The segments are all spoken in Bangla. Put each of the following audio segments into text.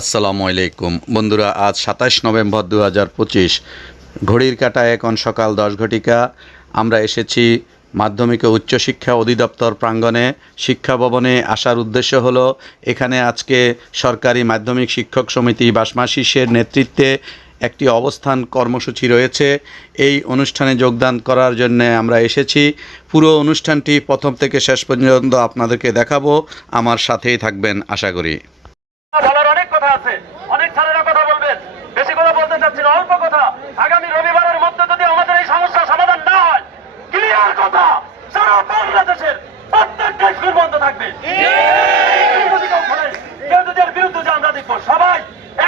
আসসালামু আলাইকুম বন্ধুরা, আজ ২৭ নভেম্বর ২০২৫, ঘড়ির কাঁটায় এখন সকাল ১০ ঘটিকা। আমরা এসেছি মাধ্যমিক ও উচ্চশিক্ষা অধিদপ্তর প্রাঙ্গণে। শিক্ষা ভবনে আসার উদ্দেশ্য হলো, এখানে আজকে সরকারি মাধ্যমিক শিক্ষক সমিতি বাসমাশিসের নেতৃত্বে একটি অবস্থান কর্মসূচি রয়েছে। এই অনুষ্ঠানে যোগদান করার জন্য আমরা এসেছি। পুরো অনুষ্ঠানটি প্রথম থেকে শেষ পর্যন্ত আপনাদেরকে দেখাবো। আমার সাথেই থাকবেন আশা করি। বলার অনেক কথা আছে, অনেক স্যারেরা কথা বলবেন, বেশি কথা বলতে চাচ্ছি না, অল্প কথা। আগামী রবিবারের মধ্যে যদি আমাদের এই সমস্যার সমাধান না হয়, ক্লিয়ার কথা, সারা বাংলাদেশের প্রত্যেকটা স্কুল বন্ধ থাকবে। কেউ যদি এর বিরুদ্ধে যে আমরা দেখবো, সবাই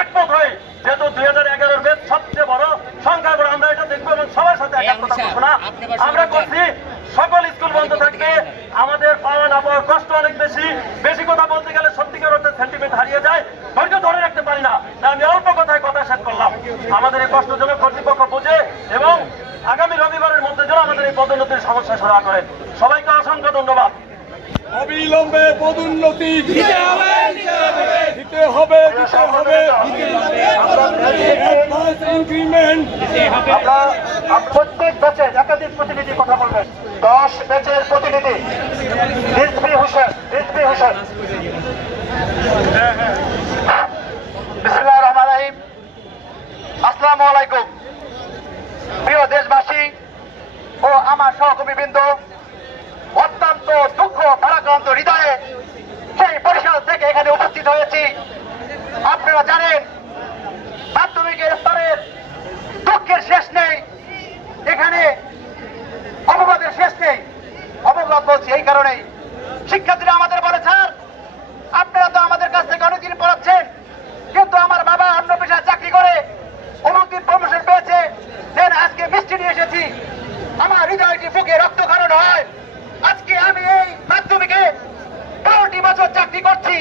একমত হয়ে, যেহেতু 2011-এর বেশ সবচেয়ে বড় সংখ্যা করে আমরা এটা দেখবো এবং সবার সাথে এক কথা ঘোষণা আমরা করছি। সকল স্কুল বন্ধ থাকবে। আমাদের পাওয়া না পাওয়ার কষ্ট অনেক বেশি। বেশি কথা বলতে গেলে সত্যিকার অর্থে সেন্টিমেন্ট হারিয়ে যায়, ধৈর্য ধরে রাখতে পারি না। তাই আমি অল্প কথায় কথা শেষ করলাম। আমাদের এই কষ্ট যেন কর্তৃপক্ষ বোঝে এবং আগামী রবিবারের মধ্যে যেন আমাদের এই পদোন্নতির সমস্যা সমাধান করেন। সবাইকে অসংখ্য ধন্যবাদ। অবিলম্বে পদোন্নতি দিতে হবে। প্রত্যেক ব্যাচে একাধিক প্রতিনিধি কথা বলবেন। 10 ব্যাচের প্রতিনিধি রিজভি হোসেন। বিসমিল্লাহির রহমানির রহিম। আসসালামু আলাইকুম। প্রিয় দেশবাসী ও আমার সহকর্মীবৃন্দ, অত্যন্ত দুঃখ ভারাক্রান্ত হৃদয়ে সেই পরিষদ থেকে এখানে উপস্থিত হয়েছি। আপনারা জানেন, মাধ্যমিকের স্তরের দুঃখের শেষ নেই, এখানে অপবাদের শেষ নেই। অপবাদ বলছি এই কারণেই, শিক্ষার্থীরা আমাদের বলে, স্যার আপনারা তো আমাদের কাছ থেকে অনেকদিন পড়াচ্ছেন, কিন্তু আমার বাবা অন্য পেশায় চাকরি করে অনেকদিন প্রমোশন পেয়েছে, দেন আজকে মিষ্টি নিয়ে এসেছি। আমার হৃদয়টি বুকে রক্তক্ষরণ হয়। আজকে আমি এই মাধ্যমিকে 12টি বছর চাকরি করছি।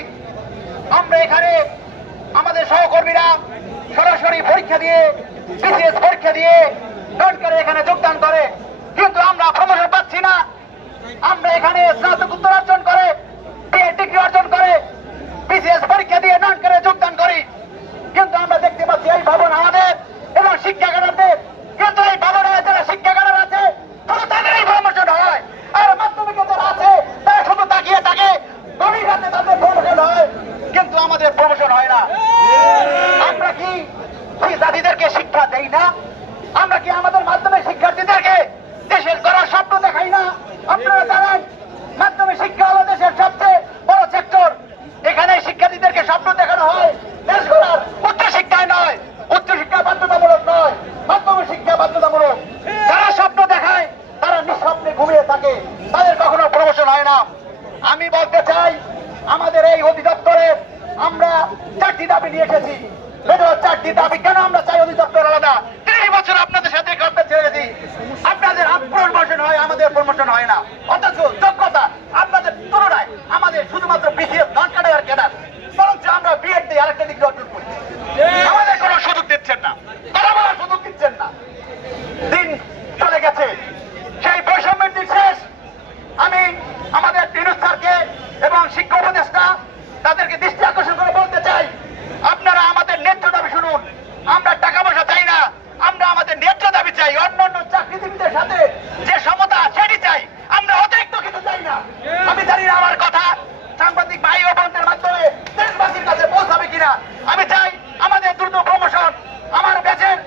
আমরা এখানে আমাদের সহকর্মীরা সরাসরি পরীক্ষা দিয়ে, বিসিএস পরীক্ষা দিয়ে করে এখানে যোগদান করে, কিন্তু আমরা প্রমোশন পাচ্ছি না। আমরা এখানে স্নাতকোত্তর অর্জন করে, ডিগ্রি অর্জন করে, বিসিএস পরীক্ষা দিয়ে করে যোগদান করি, কিন্তু আমরা দেখতে পাচ্ছি এই ভবন আমাদের এবং শিক্ষাগারদের, কিন্তু এই ভবনে যারা শিক্ষাগার আছে শুধু তাদেরই প্রমোশন হয়, আর মাধ্যমিকে যারা আছে তারা শুধু তাকিয়ে থাকে, গভীর রাতে তাদের প্রমোশন হয়, কিন্তু আমাদের প্রমোশন হয় না। আমরা কি জাতিদেরকে শিক্ষা দেই না? আমরা কি আমাদের মাধ্যমিক শিক্ষার্থীদেরকে দেশের গড়ার স্বপ্ন দেখাই না? আপনারা জানেন, মাধ্যমিক শিক্ষা হলো দেশের সবচেয়ে বড় সেক্টর। এখানে শিক্ষার্থীদেরকে স্বপ্ন দেখানো হয় দেশ গড়ার। উচ্চশিক্ষায় নয়, উচ্চশিক্ষা বাধ্যতামূলক নয়, মাধ্যমিক শিক্ষা বাধ্যতামূলক। যারা স্বপ্ন দেখায় তারা নিঃস্বপ্নে ঘুমিয়ে থাকে, তাদের কখনো প্রমোশন হয় না। আমি বলতে চাই, আমাদের এই অধিদপ্তরে আমরা 4টি দাবি নিয়ে এসেছি। 4টি দাবি কেন আমরা চাই অধিদপ্তর আলাদা? 30 বছর আপনাদের সাথে করতে ছেড়েছি, আপনাদের প্রমোশন হয়, আমাদের প্রমোশন হয় না। অথচ যোগ্যতা আপনাদের তুলনায় আমাদের শুধুমাত্র বিসিএস নন ক্যাডার ক্যাডার, বরঞ্চ আমরা বিএড দিয়ে আরেকটা ডিগ্রি অর্জন করি। আমাদের কোনো সুযোগ দিচ্ছেন না, তারা বলার সুযোগ দিচ্ছেন না। দিন চলে গেছে, সেই বৈষম্যের দিন শেষ। আমি আমাদের টিনুস স্যারকে এবং শিক্ষা উপদেষ্টা তাদেরকে দৃষ্টি আকর্ষণ করে বলতে চাই, আপনারা আমাদের ন্যায্য দাবি শুনুন। আমরা টাকা পয়সা চাই না, আমরা আমাদের ন্যায্য দাবি চাই। অন্যান্য চাকরিজীবীদের সাথে যে সমতা, সেটি চাই, আমরা অতিরিক্ত কিছু চাই না। আমি জানি না আমার কথা সাংবাদিক ভাই ও বোনদের মাধ্যমে দেশবাসীর কাছে পৌঁছাবে কিনা। আমি চাই আমাদের দ্রুত প্রমোশন। আমার ব্যাচের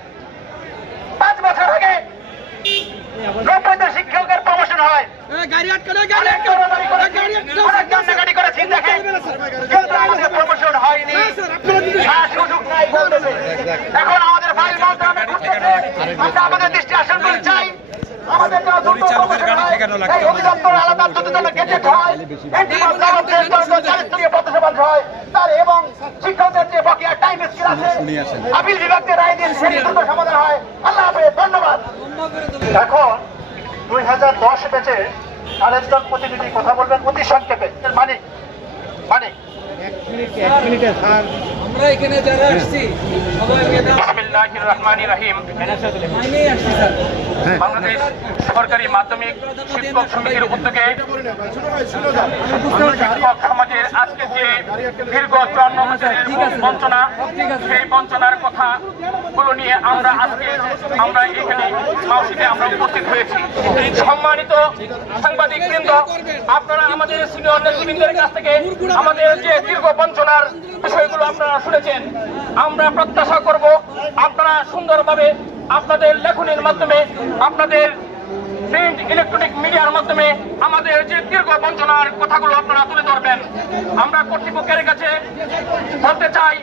5 বছর আগে 90টা শিক্ষকের প্রমোশন হয়। কান্নাকাটি করে চিন্তা দেখেন, কিন্তু আমাদের প্রমোশন হয়নি, সুযোগ নাই বলতেছে। এখন আমাদের ফাইল মন্ত্রণালয় ঘুরতেছে, আমরা আমাদের দৃষ্টি আকর্ষণ করে চাই আমাদের অধিদপ্তর আলাদা দ্রুততম গেজেট হয়, হয় তার এবং শিক্ষকদের যে বকেয়া টাইম স্কেল আছে, আপিল বিভাগের রায় দিন সেটি দ্রুত সমাধান হয়। আল্লাহ হাফেজ, ধন্যবাদ। এখন 2010 ব্যাচে আরেকজন প্রতিনিধি কথা বলবেন অতি সংক্ষেপে। মানিক আমরা এখানে যারা আসছি সবাই বিসমিল্লাহির রহমানির রহিম। মাইনেই আসছি স্যার। বাংলাদেশ সরকারি মাধ্যমিক শিক্ষক সমিতির উদ্যোগে শিক্ষক সমাজের আজকে যে দীর্ঘ 54 বছরের বঞ্চনা, সেই বঞ্চনার কথাগুলো নিয়ে আমরা আজকে এখানে মাউসিতে আমরা উপস্থিত হয়েছি। সম্মানিত সাংবাদিক বৃন্দ, আপনারা আমাদের সিনিয়র নেতৃবৃন্দের কাছ থেকে আমাদের যে দীর্ঘ বঞ্চনার বিষয়গুলো আপনারা শুনেছেন। আমরা প্রত্যাশা করব আপনারা সুন্দরভাবে আপনাদের লেখনের মাধ্যমে, আপনাদের প্রিন্ট ইলেকট্রনিক মিডিয়ার মাধ্যমে আমাদের যে দীর্ঘ বঞ্চনার কথাগুলো আপনারা তুলে ধরবেন। আমরা কর্তৃপক্ষের কাছে বলতে চাই,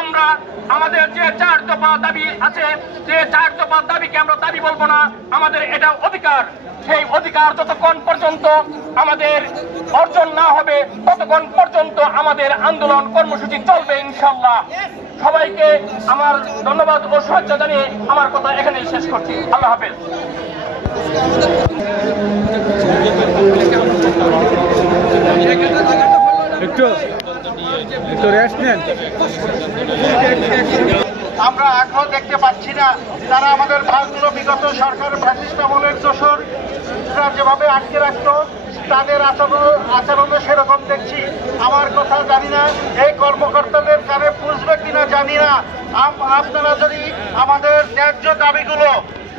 আমরা আমাদের যে 4 দফা দাবি আছে, যে 4 দফা দাবিকে আমরা দাবি বলবো না, আমাদের এটা অধিকার। সেই অধিকার যতক্ষণ পর্যন্ত আমাদের অর্জন না হবে ততক্ষণ পর্যন্ত আমাদের আন্দোলন কর্মসূচি চলবে ইনশাআল্লাহ। সবাইকে আমার ধন্যবাদ ও শুভেচ্ছা জানিয়ে আমার কথা এখানেই শেষ করছি। আল্লাহ হাফেজ। একটু রেস্ট নেন। আমরা আগ্রহ দেখতে পাচ্ছি না, তারা আমাদের ভাগগুলো বিগত সরকার ফ্যাসিস্ট আমলের দোসররা যেভাবে আটকে রাখতো, তাদের আচরণও সেরকম দেখছি। আমার কথা জানি না এই কর্মকর্তাদের কারে বুঝবে কিনা জানি না। আপনারা যদি আমাদের ন্যায্য দাবিগুলো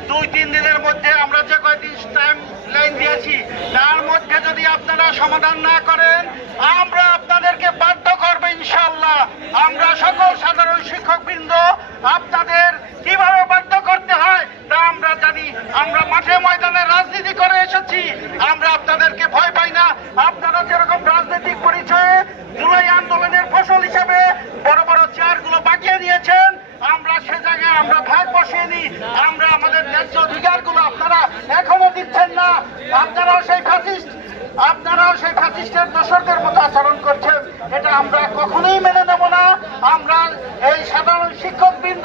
2-3 দিনের মধ্যে, আমরা যে কয়েকদিন টাইম লাইন দিয়েছি, তার মধ্যে যদি আপনারা সমাধান না করেন, আমরা আপনাদেরকে বাধ্য করবো ইনশাআল্লাহ। আমরা সকল সাধারণ শিক্ষকবৃন্দ আপনাদের কিভাবে বাধ্য করতে হয় তা আমরা জানি। আমরা মাঠে ময়দানে রাজনীতি করে এসেছি, আমরা আপনাদেরকে ভয় পাই না। আপনারা যেরকম রাজনৈতিক পরিচয়ে জুলাই আন্দোলনের ফসল হিসেবে বড় বড় চেয়ারগুলো বাকিয়ে নিয়েছেন, আমরা সে জায়গায় আমরা ভাগ বসিয়ে নিই। আমরা আমাদের ন্যায্য অধিকারগুলো আপনারা এখনো দিচ্ছেন না। আপনারাও সেই ফ্যাসিস্টের দোসরদের মতো আচরণ করছেন, এটা আমরা কখনোই মেনে নেব না। আমরা এই সাধারণ শিক্ষকবৃন্দ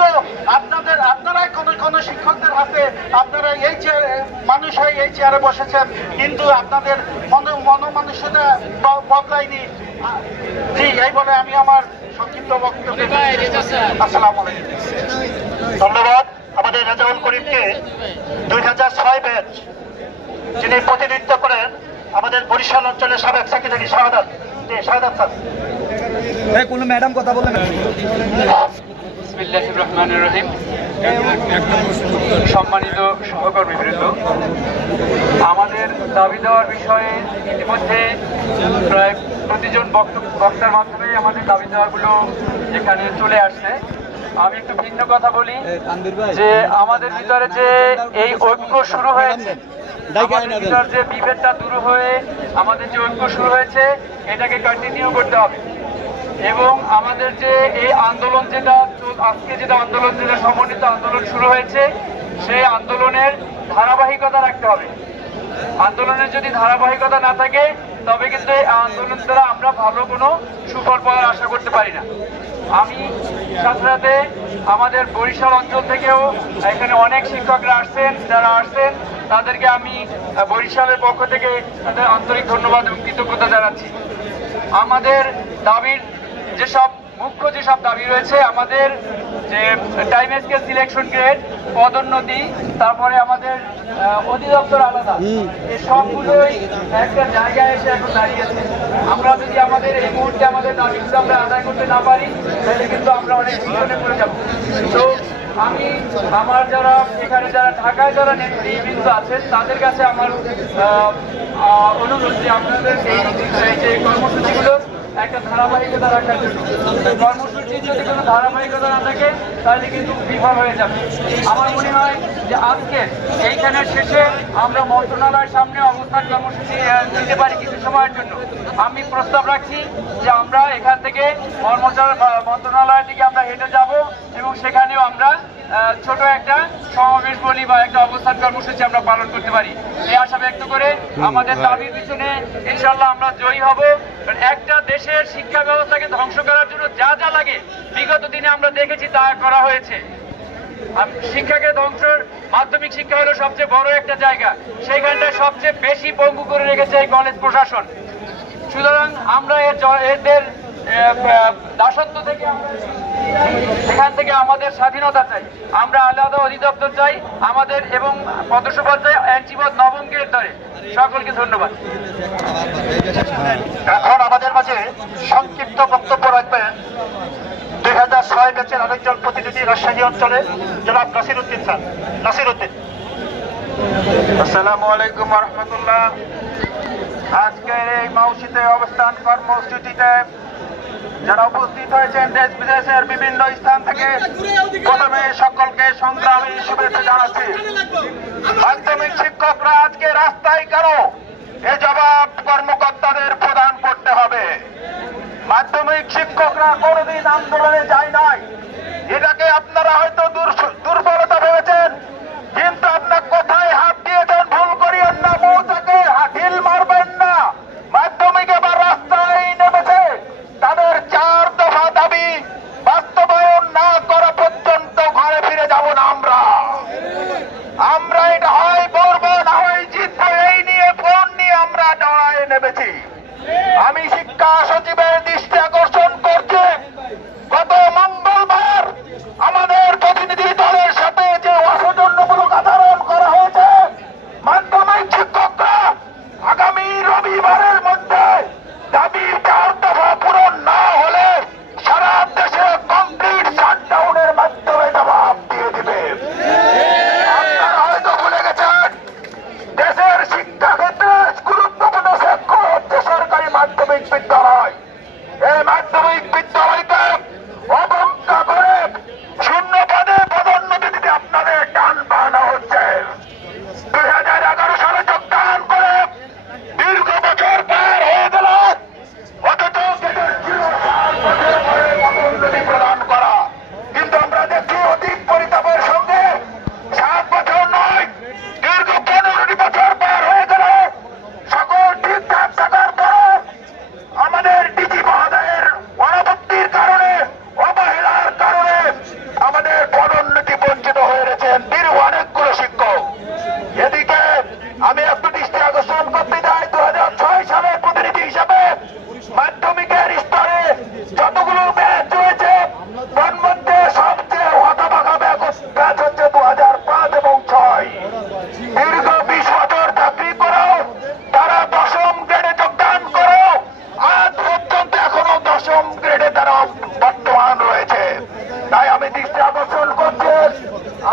আপনারাই কোন শিক্ষকদের হাতে আপনারা এই মানুষ হয়ে এই চেয়ারে বসেছেন, কিন্তু আপনাদের মনোমানসিকতা বদলায়নি। জি, এই বলে আমি আমার সংক্ষিপ্ত বক্তব্য। আসসালামু আলাইকুম। ধন্যবাদ আমাদের রেজাউল করিমকে। 2006 ব্যাচ যিনি প্রতিনিধিত্ব করেন আমাদের বরিশাল অঞ্চলের সাবেক সেক্রেটারি শাহাদাত স্যার। কোনো ম্যাডাম কথা বললেন। বিসমিল্লাহির রহমানির রহিম। সম্মানিত সহকর্মীবৃন্দ, আমাদের দাবি দেওয়ার বিষয়ে ইতিমধ্যে প্রায় প্রতিজন বক্তার মাধ্যমে আমাদের দাবি দেওয়াগুলো এখানে চলে আসছে। আমি একটু ভিন্ন কথা বলি যে আমাদের ভিতরে যে এই ঐক্য শুরু হয়েছে, আমাদের ভিতর যে বিভেদটা দূর হয়ে আমাদের যে ঐক্য শুরু হয়েছে, এটাকে কন্টিনিউ করতে হবে। এবং আমাদের যে এই আন্দোলন আজকে যেটা সমন্বিত আন্দোলন শুরু হয়েছে, সেই আন্দোলনের ধারাবাহিকতা রাখতে হবে। আন্দোলনের যদি ধারাবাহিকতা না থাকে তবে কিন্তু এই আন্দোলন দ্বারা আমরা ভালো কোনো সুফল পাওয়ার আশা করতে পারি না। আমি সাথে সাথে আমাদের বরিশাল অঞ্চল থেকেও এখানে অনেক শিক্ষকরা আসছেন, যারা আসছেন তাদেরকে আমি বরিশালের পক্ষ থেকে তাদের আন্তরিক ধন্যবাদ এবং কৃতজ্ঞতা জানাচ্ছি। আমাদের দাবির মুখ্য যেসব দাবি রয়েছে, আমাদের যে টাইম স্কেল সিলেকশন গ্রেড, পদোন্নতি, তারপরে আমাদের অধিদপ্তর আলাদা, এই সবগুলোই একটা জায়গায় এসে এখন দাঁড়িয়েছে। আমরা যদি আমাদের এই মুহূর্তে আমাদের দাবিগুলো আমরা আদায় করতে না পারি, তাহলে কিন্তু আমরা অনেক পিছনে পড়ে যাব। তো আমি যারা ঢাকায় যারা নেতৃবৃন্দ আছেন তাদের কাছে আমার অনুরোধ যে আপনাদের এই যে কর্মসূচিগুলো একটা ধারাবাহিকতা রাখার জন্য। কর্মসূচির যদি কোনো ধারাবাহিকতা না থাকে তাহলে কিন্তু বিফল হয়ে যাবে। আমার মনে হয় যে আজকে এইখানের শেষে আমরা মন্ত্রণালয়ের সামনে অবস্থান কর্মসূচি দিতে পারি কিছু সময়ের জন্য। আমি প্রস্তাব রাখছি যে আমরা এখান থেকে মন্ত্রণালয়ের দিকে আমরা হেঁটে যাব এবং সেখানেও আমরা ছোট একটা সমাবেশ বলি বা একটা অবস্থান কর্মসূচি আমরা পালন করতে পারি। এই আশা ব্যক্ত করে আমাদের দাবির পিছনে ইনশাল্লাহ আমরা জয়ী হব। একটা দেশের শিক্ষা ব্যবস্থাকে ধ্বংস করার জন্য যা যা লাগে বিগত দিনে আমরা দেখেছি তা করা হয়েছে। শিক্ষাকে ধ্বংসের, মাধ্যমিক শিক্ষা হলো সবচেয়ে বড় একটা জায়গা, সেইখানটায় সবচেয়ে বেশি পঙ্গু করে রেখেছে এই কলেজ প্রশাসন। সুতরাং আমরা এদের দাসত্ব থেকে এখান থেকে আমাদের স্বাধীনতা চাই, আমরা আলাদা অধিদপ্তর চাই আমাদের, এবং পদসভা চাই এনজিপদ নবম গেট ধরে। সকলকে ধন্যবাদ। এখন আমাদের মাঝে সংক্ষিপ্ত বক্তব্য রাখবেন 2006 ব্যাচের আরেকজন প্রতিনিধি রাজশাহী অঞ্চলে জনাব নাসির উদ্দিন স্যার। নাসির উদ্দিন। আসসালামু আলাইকুম রহমতুল্লাহ। আজকের এই মাউসিতে অবস্থান কর্মসূচিতে যারা উপস্থিত হয়েছেন দেশ বিদেশের বিভিন্ন স্থান থেকে, প্রথমে সকলকে সংগ্রামী শুভেচ্ছা জানাচ্ছি। মাধ্যমিক শিক্ষকরা আজকে রাস্তায় কেন, এ জবাব কর্মকর্তাদের প্রদান করতে হবে। মাধ্যমিক শিক্ষকরা কোনোদিন আন্দোলনে যায় নাই, এটাকে আপনারা হয়তো দুর্বলতা ভেবেছেন, কিন্তু আপনার কোথায় হাত দিয়েছেন ভুল করিয়েন না, মৌচাকে ঢিল মারবেন না। মাধ্যমিক এবার রাস্তায় নেমেছে, তাদের 4 দফা দাবি বাস্তবায়ন না করা পর্যন্ত ঘরে ফিরে যাব না আমরা এটা হয় করবো না হয় জিতবো, এই নিয়ে ফোন নিয়ে আমরা লড়াইয়ে নেমেছি। আমি শিক্ষা সচিবের দৃষ্টি আকর্ষণ করছি, গত মঙ্গলবার আমাদের প্রতিনিধি দলের সাথে যে অসৌজন্যমূলক আচরণ করা হয়েছে, মাধ্যমিক শিক্ষকরা আগামী রবিবারের মধ্যে দাবি 4 দফা পূরণ না হলে সারা দেশে কমপ্লিট শাটডাউনের মাধ্যমে জবাব দিয়ে দিবে। আপনারা হয়তো ভুলে গেছেন, দেশের শিক্ষা ক্ষেত্রে গুরুত্বপূর্ণ সেক্টর হচ্ছে সরকারি মাধ্যমিক বিদ্যালয়। এই মাধ্যমিক বিদ্যালয়কে অবজ্ঞা করে শূন্য পদে পদোন্নতি দিতে আপনাদের টান বাহানো হচ্ছে। 2011 সালে যোগদান করে দীর্ঘ বছর পার হয়ে গেল, অথচ গেটের ছিল 7 বছর পরে পদোন্নতি প্রদান করা। কিন্তু আমরা দেখছি অধিক পরিতাপের সঙ্গে 7 বছর নয়, দীর্ঘ 15টি বছর পার হয়ে গেল, সকল ঠিকঠাক থাকার পরও আমাদের ডিজি মহোদয়ের অনাপত্তির কারণে, অবহেলার কারণে আমাদের পদোন্নতি বঞ্চিত হয়ে রয়েছেন দীর্ঘ অনেকগুলো শিক্ষক। এদিকে আমি একটু দৃষ্টি আকর্ষণ করতে চাই, 2006 সালে প্রতিনিধি হিসাবে মাধ্যমিকের স্তরে যতগুলো ব্যাচ রয়েছে, তার মধ্যে সবচেয়ে হতভাগা ব্যাচ হচ্ছে 2005 এবং 6। দীর্ঘ 20 বছর চাকরি করেও তারা 10ম গ্রেডে যোগদান করেও আজ পর্যন্ত এখনো 10ম গ্রেডে তারা বর্তমান রয়েছে। তাই আমি দৃষ্টি আকর্ষণ করছি,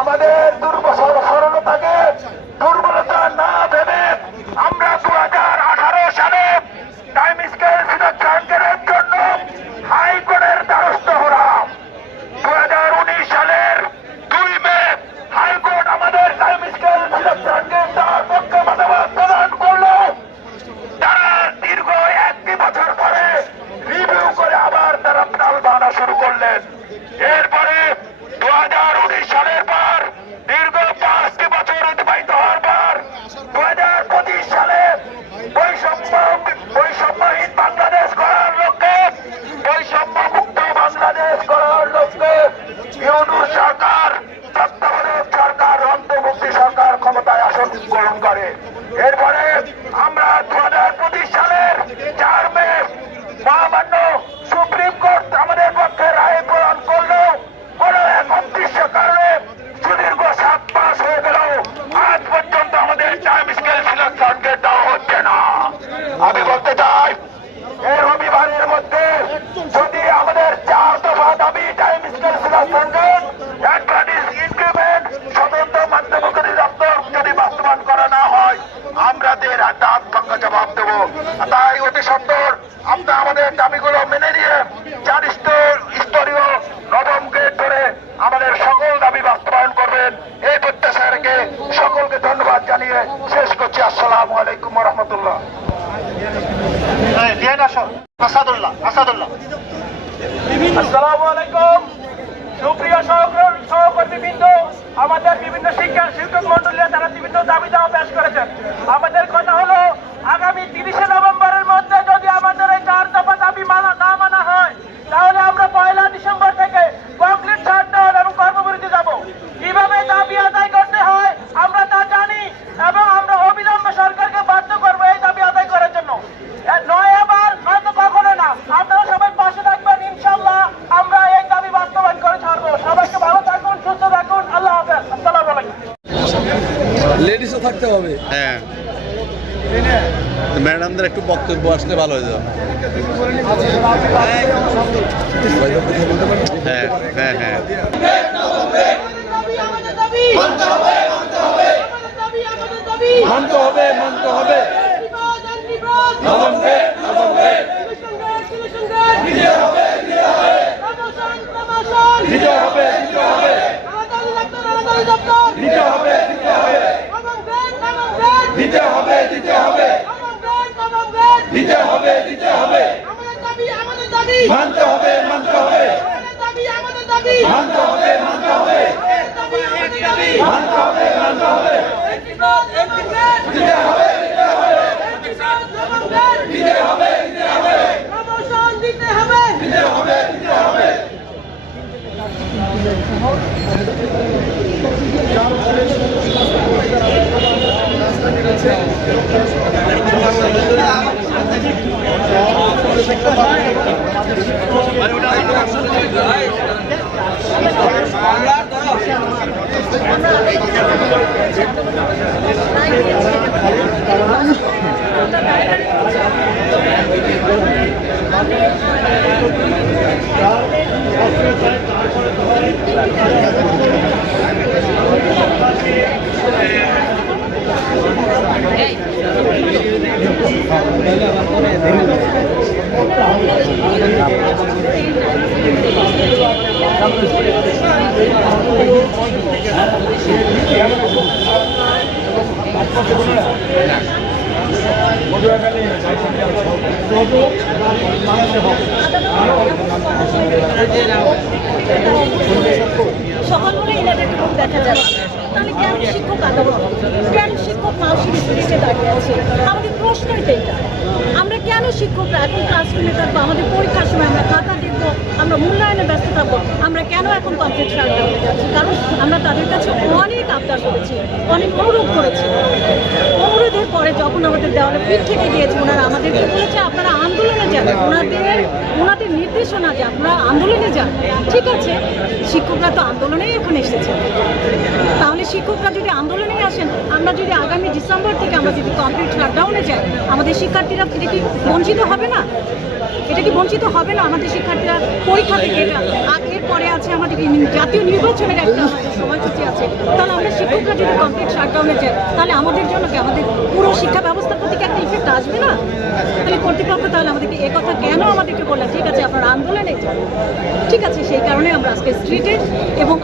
আমাদের সরলতাকে দুর্বলতা না ভেবে আমরা 2018 সালে টাইম স্কেল সিলেকশনের জন্য হাইকোর্টের দ্বারস্থ হলাম। 2019 সালের 2 মে হাইকোর্ট আমাদের টাইম স্কেল সিলেকশনকে তার পক্ষে মতামত প্রদান করলো। তারা দীর্ঘ 1 বছর পরে রিভিউ করে আবার তারা তাল বানা শুরু করলেন। এরপরে 2019 সালের পর দীর্ঘ 5টি বছর অতিবাহিত হওয়ার পর 2025 সালে বৈষম্যহীন বাংলাদেশ গড়ার লক্ষ্যে, বৈষম্যমুক্ত বাংলাদেশ গড়ার লক্ষ্যে ইউনূস সরকার, তত্ত্বাবধায়ক সরকার, অন্তর্বর্তী সরকার ক্ষমতায় আসন গ্রহণ করে। এরপরে আমরা 2025 সালের 4 মে মহামান্য সুপ্রিম কোর্ট আমাদের পক্ষে রায় প্রদান করলো। কোন এক অদৃশ্য কারণে সুদীর্ঘ 7 মাস হয়ে গেল, আজ পর্যন্ত আমাদের টাইম স্কেল সিলেকশনকে দেওয়া হচ্ছে না। আমি বলতে চাই, এই রবিবারের মধ্যে যদি আমাদের 4 দফা দাবি time scale selection, advance increment, স্বতন্ত্র মাধ্যমিক অধিদপ্তর যদি বাস্তবায়ন করা না হয়, আমরা দাঁত ভাঙ্গা জবাব দেবো। তাই অতি সত্বর আমরা আমাদের দাবিগুলো মেনে নিয়ে 4 স্তরীয় 9ম গ্রেড ধরে আমাদের সকল দাবি বাস্তবায়ন করবেন, এই প্রত্যাশা রেখে সকলকে ধন্যবাদ জানিয়ে শেষ করছি। আসসালামু আলাইকুম রহমতুল্লাহ। আসাদুল্লাহ। আসসালামু আলাইকুম। সুপ্রিয় সহকর্মীবৃন্দ, আমাদের বিভিন্ন শিক্ষক মন্ডলীরা তারা বিভিন্ন দাবি দাওয়া পেশ করেছেন। আমাদের কথা হলো, আগামী 30শে নভেম্বরের মধ্যে যদি আমাদের এই 4 দফা দাবি না মানা হয়, তাহলে আমরা 1 ডিসেম্বর থেকে কমপ্লিট শাটডাউন এবং কর্মবিরতি যাব। কিভাবে দাবি আদায় করতে হয় আমরা তা জানি, এবং আমরা অবিলম্বে সরকারকে বাধ্য করবো এই দাবি আদায় করার জন্য। নয় এবার, নয়তো কখনো না। আপনারা সবাই পাশে থাকতে হবে। হ্যাঁ, ম্যাডামদের একটু বক্তব্য আসলে ভালো হয়ে যাবে। হ্যাঁ হ্যাঁ হ্যাঁ মানতে হবে মানতে হবে দিতে হবে দিতে হবে দিতে হবে দিতে হবে দিতে হবে দিতে হবে মানতে হবে মানতে হবে মানতে হবে মানতে হবে মানতে হবে মানতে হবে দিতে হবে দিতে হবে দিতে হবে দিতে হবে দিতে হবে দিতে হবে সকাল করে এলাকার লোক দেখা যাচ্ছে, তাহলে কেন শিক্ষক আদালত, কেন শিক্ষক মানসিক স্পিরিটে দাঁড়িয়ে আছে? আমাদের প্রশ্নই এটা, আমরা কেন শিক্ষকরা এখন ক্লাসরুমে থাকবো, আমাদের পরীক্ষার সময় আমরা খাতা দেখবো, আমরা মূল্যায়নে ব্যস্ত থাকবো, আমরা কেন এখন কমপ্লিট শাটডাউনে যাচ্ছি? কারণ আমরা তাদের কাছে অনেক আবদার করেছি, অনেক অনুরোধ করেছি। অনুরোধের পরে যখন আমাদের দেওয়ালে পিঠ থেকে গিয়েছে, ওনারা আমাদেরকে বলেছে আপনারা আন্দোলনে যান, ওনাদের নির্দেশনা যে আপনারা আন্দোলনে যান। ঠিক আছে, শিক্ষকরা তো আন্দোলনেই এখন এসেছে, তাহলে শিক্ষকরা যদি আন্দোলনে আসেন, আমরা যদি আগামী ডিসেম্বর থেকে আমরা যদি কমপ্লিট শাটডাউনে যাই, আমাদের শিক্ষার্থীরা এটা কি বঞ্চিত হবে না? এটা কি বঞ্চিত হবে না? আমাদের শিক্ষার্থীরা পরীক্ষা থেকে এরপরে আছে আমাদের জাতীয় নির্বাচনের একটা সময়সূচি আছে, তাহলে আমরা শিক্ষকরা যদি কমপ্লিট শাটডাউনে যাই, তাহলে আমাদের জন্য কি আমাদের পুরো শিক্ষা ব্যবস্থার প্রতি কি একটা ইফেক্ট আসবে না? তাহলে কর্তৃপক্ষ তাহলে আমাদেরকে এ কথা কেন আমাদেরকে বললেন? ঠিক আছে, আপনারা আন্দোলনে যান। ঠিক আছে, সেই কারণে আমরা আজকে স্ট্রিটে, এবং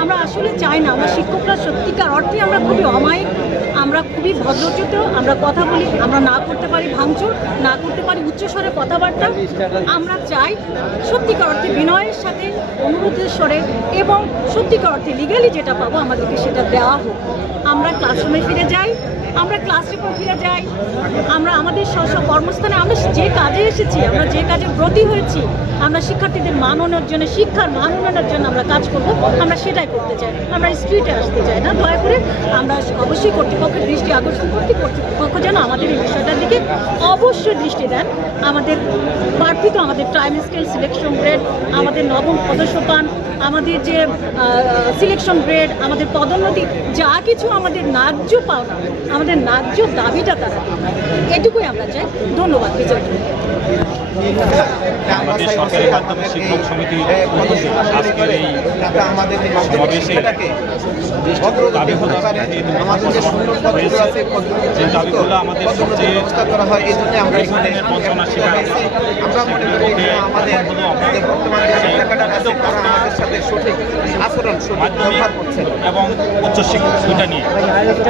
আমরা আসলে চাই না, আমরা শিক্ষকরা সত্যিকার অর্থে আমরা খুবই অমায়িক, আমরা খুবই ভদ্রচিত, আমরা কথা বলি, আমরা না করতে পারি ভাঙচুর, না করতে পারি উচ্চস্বরে কথাবার্তা। আমরা চাই সত্যিকার অর্থে বিনয়ের সাথে, অনুরোধের স্বরে, এবং সত্যিকার অর্থে লিগালি যেটা পাবো আমাদেরকে সেটা দেওয়া হোক। আমরা ক্লাসরুমে ফিরে যাই, আমরা ক্লাস রিপোর্ট ফিরে যাই, আমরা আমাদের স্ব কর্মস্থানে আমরা যে কাজে এসেছি, আমরা যে কাজে ব্রতী হয়েছি, আমরা শিক্ষার্থীদের মান উন্নয়নের জন্য, শিক্ষার মান উন্নয়নের জন্য আমরা কাজ করব, আমরা সেটাই করতে চাই। আমরা স্ট্রিটে আসতে চাই না। দয়া করে আমরা অবশ্যই কর্তৃপক্ষের দৃষ্টি আকর্ষণ করতে, কর্তৃপক্ষ যেন আমাদের এই বিষয়টার দিকে অবশ্যই দৃষ্টি দেন। আমাদের প্রার্থিত, আমাদের টাইম স্কেল সিলেকশন গ্রেড, আমাদের নবম পদসোপান, আমাদের যে সিলেকশন গ্রেড, আমাদের পদোন্নতি, যা কিছু আমাদের ন্যায্য পাওনা, আমাদের ন্যায্য দাবিটা তারা, এটুকুই আমরা চাই। ধন্যবাদ। বিজয়। আমাদের সরকারি মাধ্যমিক শিক্ষক সমিতির আজকের এই সমাবেশে দাবিগুলো যে দাবিগুলো আমাদের সবচেয়ে বঞ্চনা শিকার মাধ্যমিক এবং উচ্চশিক্ষা দুইটা নিয়ে,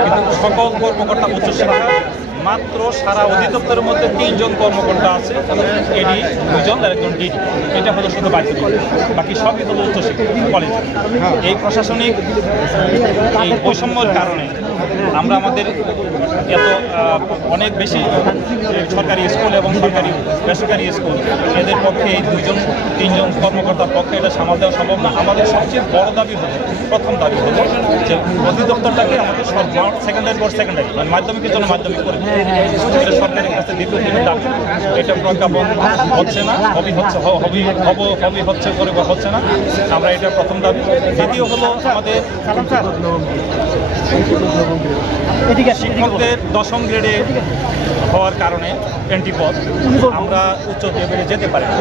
কিন্তু সকল কর্মকর্তা উচ্চশিক্ষা মাত্র সারা অধিদপ্তরের মধ্যে 3 জন কর্মকর্তা আছে, এডি 2 জন আর একজন ডিডি। এটা হলো শুধু বাকি সবই হলো উচ্চশিক্ষা কলেজ। এই প্রশাসনিক এই বৈষম্যের কারণে আমরা আমাদের এত অনেক বেশি সরকারি স্কুল এবং সরকারি বেসরকারি স্কুল, এদের পক্ষে এই 2 জন 3 জন কর্মকর্তার পক্ষে এটা সামাল দেওয়া সম্ভব না। আমাদের সবচেয়ে বড় দাবি হলো, প্রথম দাবি হলো যে অধিদপ্তরটাকে আমাদের সেকেন্ডারি বোর্ড সেকেন্ডারি মানে মাধ্যমিকের জন্য মাধ্যমিক করে দিতে। এটা সরকারের কাছে দ্বিতীয় দিনের দাবি, এটা প্রজ্ঞাপন হচ্ছে না, হবি হচ্ছে করে বা হচ্ছে না, আমরা এটা প্রথম দাবি। দ্বিতীয় হলো আমাদের শিক্ষকদের 10ম গ্রেডে হওয়ার কারণে এন্ট্রি পদ আমরা উচ্চ লেভেলে যেতে পারি না,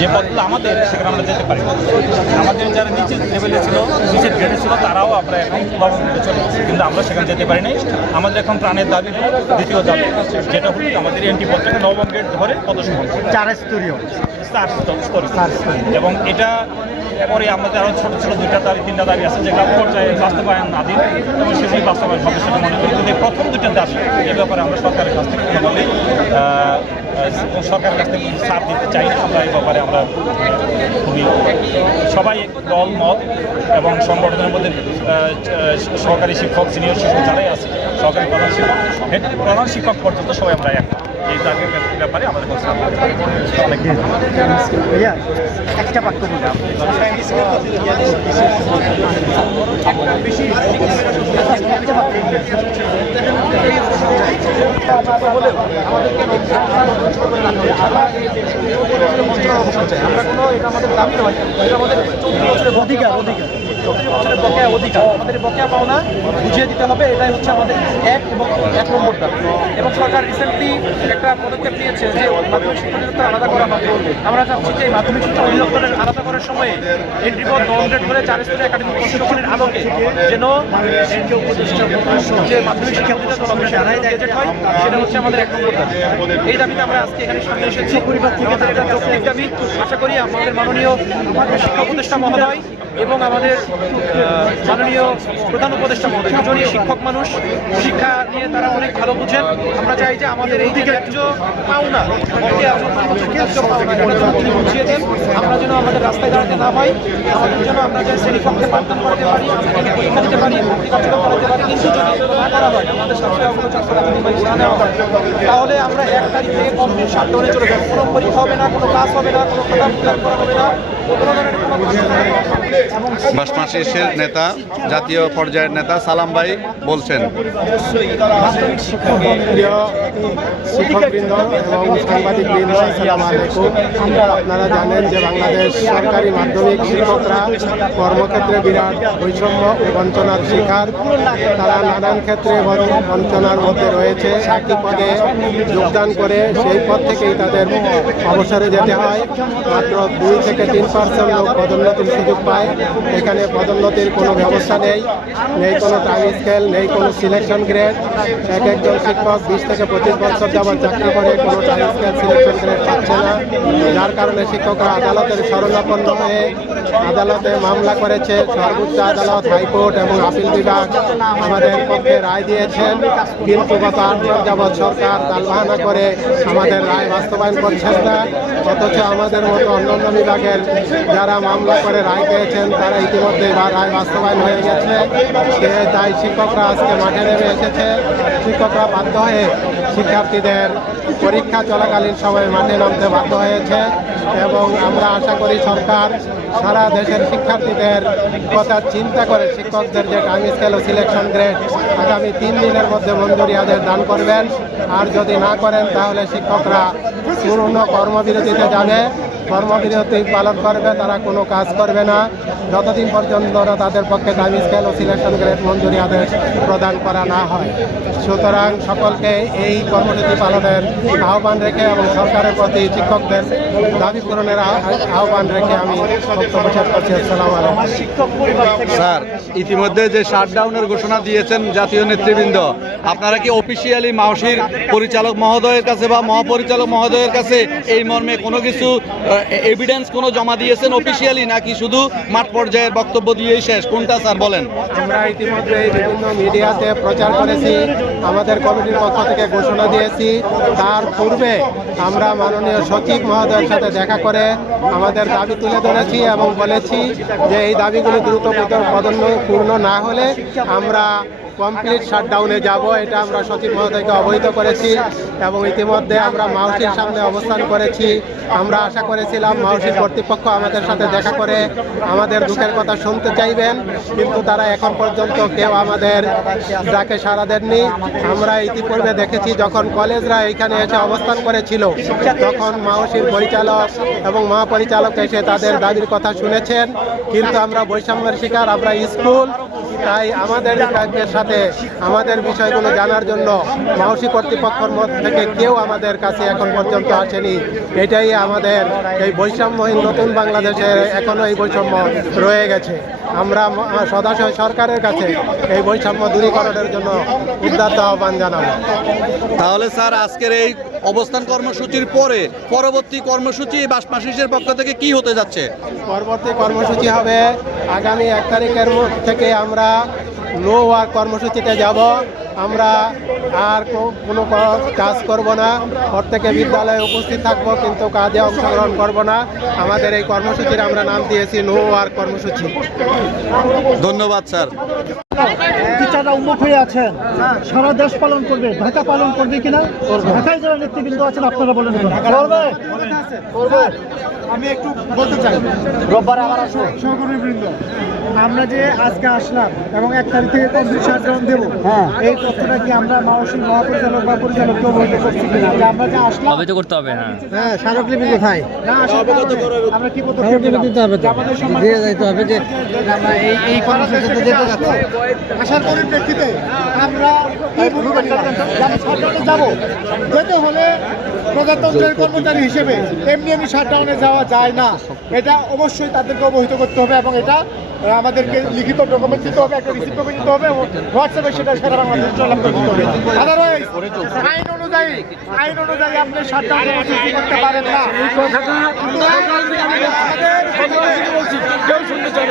যে পদগুলো আমাদের সেখানে আমরা যেতে পারি না। আমাদের যারা নিচের লেভেলে ছিল, নিচের গ্রেডে ছিল, তারাও আমরা এখন 10ম গ্রেডে চলে গেছি, কিন্তু আমরা সেখানে যেতে পারি নাই। আমাদের এখন প্রাণের দাবি দ্বিতীয় দাবি, যেটা হলো আমাদের এন্ট্রি পদটাকে 9ম গ্রেড ধরে পদসম্মান 4 স্তরীয় এবং এটা পরে আমাদের আরও ছোটো ছোটো 2টা দাবি 3টা দাবি আছে, যেগুলো পর্যায়ে বাস্তবায়ন আদিন এবং সেগুলি বাস্তবায়ন হবে সেটা মনে করি। কিন্তু প্রথম 2টা দাবি এ ব্যাপারে আমরা সরকারের কাছ থেকে কোনোভাবেই সরকারের কাছ থেকে ছাড় দিতে চাই না। আমরা এই ব্যাপারে আমরা খুবই সবাই দল মত এবং সংগঠনের মধ্যে সরকারি শিক্ষক, সিনিয়র শিক্ষক যারাই আছে, সরকারি প্রধান শিক্ষক পর্যন্ত সবাই আমরা এক এই দাবির ব্যাপারে আমাদের অনেক একটা বাক্য বললাম আমরা কোনো এটা আমাদের দাবি নয়, এটা আমাদের 14 বছরের অধিকার 14 বছরের বকেয়া অধিকার, আমাদের বকেয়া পাওনা বুঝিয়ে দিতে হবে। এটাই হচ্ছে আমাদের 1 নম্বর দাবি। এবং সরকার রিসেন্টলি একটা পদক্ষেপ নিয়েছে যে মাধ্যমিক শিক্ষা অধিদপ্তর আলাদা করা হবে। আমরা চাচ্ছি যে মাধ্যমিক শিক্ষা অধিদপ্তরের আলাদা করার সময়ে এন্ট্রি পদ 9 গ্রেড করে 4 স্তরের একাডেমিক প্রশিক্ষণের আলোকে যেন যে মাধ্যমিক শিক্ষা অধিদপ্তর গেজেট হয়, সেটা হচ্ছে আমাদের 1 নম্বর দাবি। এই দাবিতে আমরা আজকে এখানে সামনে এসেছি। আমাদের এটা যৌক্তিক দাবি। আশা করি আমাদের মাননীয় শিক্ষা উপদেষ্টা মহোদয় এবং আমাদের মাননীয় প্রধান উপদেষ্টা মহোদয় দুজনই শিক্ষক মানুষ, শিক্ষা নিয়ে তারা অনেক ভালো বুঝেন। আমরা চাই যে আমাদের এই যে ন্যায্য পাওনা তিনি বুঝিয়ে দেন, আমরা যেন আমাদের রাস্তায় দাঁড়াতে না হয়, আমাদের জন্য আমরা যে শ্রেণীকক্ষে পাঠদান করতে পারি, পরীক্ষা দিতে পারি, কার্যক্রম করাতে পারি। কিন্তু যদি এগুলো না করা হয়, আমাদের স্বাস্থ্য 400 টাকা নির্বাহী না নেওয়া হয়, তাহলে আমরা 1 তারিখ থেকে কমপ্লিট শাটডাউনে চলে যাব। কোনো পরীক্ষা হবে না, কোনো ক্লাস হবে না, কোনো খাতা ফিল করা হবে না, কোনো ধরনের কোনো বাসমা শীর্ষের নেতা, জাতীয় পর্যায়ের নেতা সালাম ভাই বলছেন। প্রিয় শিক্ষকবৃন্দ এবং সাংবাদিকবৃন্দ, আসসালামু আলাইকুম। আপনারা জানেন যে বাংলাদেশ সরকারি মাধ্যমিক শিক্ষকরা কর্মক্ষেত্রে বিরাট বৈষম্য ও বঞ্চনার শিকার। তারা নানান ক্ষেত্রে বঞ্চনার মধ্যে রয়েছে। একই পদে যোগদান করে সেই পদ থেকেই তাদের অবসরে যেতে হয়। মাত্র 2 থেকে 3% লোক পদোন্নতির সুযোগ পায়। এখানে পদোন্নতির কোনো ব্যবস্থা নেই কোনো টাইম স্কেল, নেই কোনো সিলেকশন গ্রেড। একজন শিক্ষক 20 থেকে 25 বছর যাবৎ চাকরি করে কোনো টাইম স্কেল, সিলেকশন গ্রেড পাচ্ছে না, যার কারণে শিক্ষকরা আদালতের শরণাপন্ন হয়ে আদালতে মামলা করেছে। সর্বোচ্চ আদালত, হাইকোর্ট এবং আপিল বিভাগ আমাদের পক্ষে রায় দিয়েছেন, কিন্তু গত 8 মাস যাবৎ সরকার তালবাহানা করে আমাদের রায় বাস্তবায়ন করছেন না। অথচ আমাদের মতো অন্যান্য বিভাগের যারা মামলা করে রায় পেয়েছেন তারা ইতিমধ্যে রায় বাস্তবায়ন হয়ে গেছে। তাই শিক্ষকরা আজকে মাঠে নেমে এসেছে। শিক্ষকরা বাধ্য হয়ে শিক্ষার্থীদের পরীক্ষা চলাকালীন সময়ে মাঠে নামতে বাধ্য হয়েছে এবং আমরা আশা করি সরকার সারা দেশের শিক্ষার্থীদের কথা চিন্তা করে শিক্ষকদের যে টাইম স্কেল ও সিলেকশন গ্রেড আগামী 3 দিনের মধ্যে মঞ্জুরি আদেশ দান করবেন। আর যদি না করেন তাহলে শিক্ষকরা পূর্ণ কর্মবিরতিতে যাবে, কর্মবিরতি পালন করবে, তারা কোনো কাজ করবে না যতদিন পর্যন্ত তাদের পক্ষে টাইম স্কেল ও সিলেকশন গ্রেড মঞ্জুরি আদেশ প্রদান করা না হয়। সুতরাং সকলকে এই কর্মসূচি পালনের আহ্বান রেখে এবং সরকারের প্রতি শিক্ষকদের দাবি পূরণের আহ্বান রেখে আমি বক্তব্য শেষ করছি। আসসালামু আলাইকুম। স্যার, ইতিমধ্যে যে শাটডাউনের ঘোষণা দিয়েছেন জাতীয় নেতৃবৃন্দ, আপনারা কি অফিসিয়ালি মাওসির পরিচালক মহোদয়ের কাছে বা মহাপরিচালক মহোদয়ের কাছে এই মর্মে কোনো কিছু এভিডেন্স কোনো জমা দিয়েছেন অফিসিয়ালি, নাকি শুধু মাঠ পর্যায়ের বক্তব্য দিয়েই শেষ? কোনটা স্যার বলেন? আমরা ইতিমধ্যে বিভিন্ন মিডিয়াতে প্রচার করেছি, আমাদের কমিটির পক্ষ থেকে ঘোষণা দিয়েছি। তার পূর্বে আমরা মাননীয় সচিব মহোদয়ের সাথে দেখা করে আমাদের দাবি তুলে ধরেছি এবং বলেছি যে এই দাবিগুলি দ্রুত পূর্ণ না হলে আমরা কমপ্লিট শাটডাউনে যাব, এটা আমরা সচিব মহোদয়কে অবহিত করেছি এবং ইতিমধ্যে আমরা মাউসির সামনে অবস্থান করেছি। আমরা আশা করেছিলাম মাউসির কর্তৃপক্ষ আমাদের সাথে দেখা করে আমাদের দুঃখের কথা শুনতে চাইবেন, কিন্তু তারা এখন পর্যন্ত কেউ আমাদের ডাকে সাড়া দেননি। আমরা ইতিপূর্বে দেখেছি যখন কলেজরা এখানে এসে অবস্থান করেছিল তখন মাউসির পরিচালক এবং মহাপরিচালক এসে তাদের দাবির কথা শুনেছেন, কিন্তু আমরা বৈষম্যের শিকার, আমরা স্কুল, তাই আমাদের সাথে আমাদের বিষয়গুলো জানার জন্য মাউসি কর্তৃপক্ষের মধ্যে থেকে কেউ আমাদের কাছে এখন পর্যন্ত আসেনি। এটাই আমাদের এই বৈষম্যহীন নতুন বাংলাদেশে এখনো এই বৈষম্য রয়ে গেছে। আমরা সদাশয় সরকারের কাছে এই বৈষম্য দূরীকরণের জন্য উদাত্ত আহ্বান জানাবো। তাহলে স্যার আজকের এই অবস্থান কর্মসূচির পরে পরবর্তী কর্মসূচি বাসমাশিসের পক্ষ থেকে কি হতে যাচ্ছে? পরবর্তী কর্মসূচি হবে আগামী 1 তারিখের থেকে আমরা নো ওয়ার্ক কর্মসূচিতে যাব। আমরা আর কোনো কাজ করব না, প্রত্যেকে বিদ্যালয়ে উপস্থিত থাকবো কিন্তু কাজে অংশগ্রহণ করব না। আমাদের এই কর্মসূচির আমরা নাম দিয়েছি নো ওয়ার্ক কর্মসূচি। ধন্যবাদ স্যার। টিচাররা উন্মুখ হয়ে আছেন, সারা দেশ পালন করবে, ঢাকা পালন করবে কিনা, ঢাকায় যারা নেতৃবৃন্দ আছেন আপনারা বলেন করবে। আমি একটু বলতে চাই, রোববার আবার আসবো। সহকর্মীবৃন্দ, আমরা যে আজকে আসলাম এবং 1 তারিখ থেকে কমপ্লিট শাটডাউন দেবো, এই তথ্যটা কি আমরা মাউসির মহাপরিচালক বা পরিচালককে অবহিত করছি কিনা যে আমরা যে আসলাম? অবহিত করতে হবে। হ্যাঁ, স্মারকলিপি কোথায়? না, আমরা কি পদক্ষেপ দিতে হবে? আমাদের দিয়ে যাইতে হবে যে আমরা এই কর্মসূচিতে যেতে যাচ্ছি। আসার পরিপ্রেক্ষিতে আমরা এই শাটডাউনে যাব, যেতে হলে প্রজাতন্ত্রের কর্মচারী হিসেবে এমনি শাটডাউনে যাওয়া যায় না, এটা অবশ্যই তাদেরকে অবহিত করতে হবে এবং এটা আমাদেরকে লিখিত ডকুমেন্ট দিতে হবে, একটা রিসিপ্ট কপি দিতে হবে এবং হোয়াটসঅ্যাপে সেটা সারা বাংলাদেশ চলাম করতে হবে। আদারওয়াইজ আইন অনুযায়ী আপনি শাটডাউন কর্মসূচি করতে পারেন না। এই কথাটা কেউ শুনতে চায়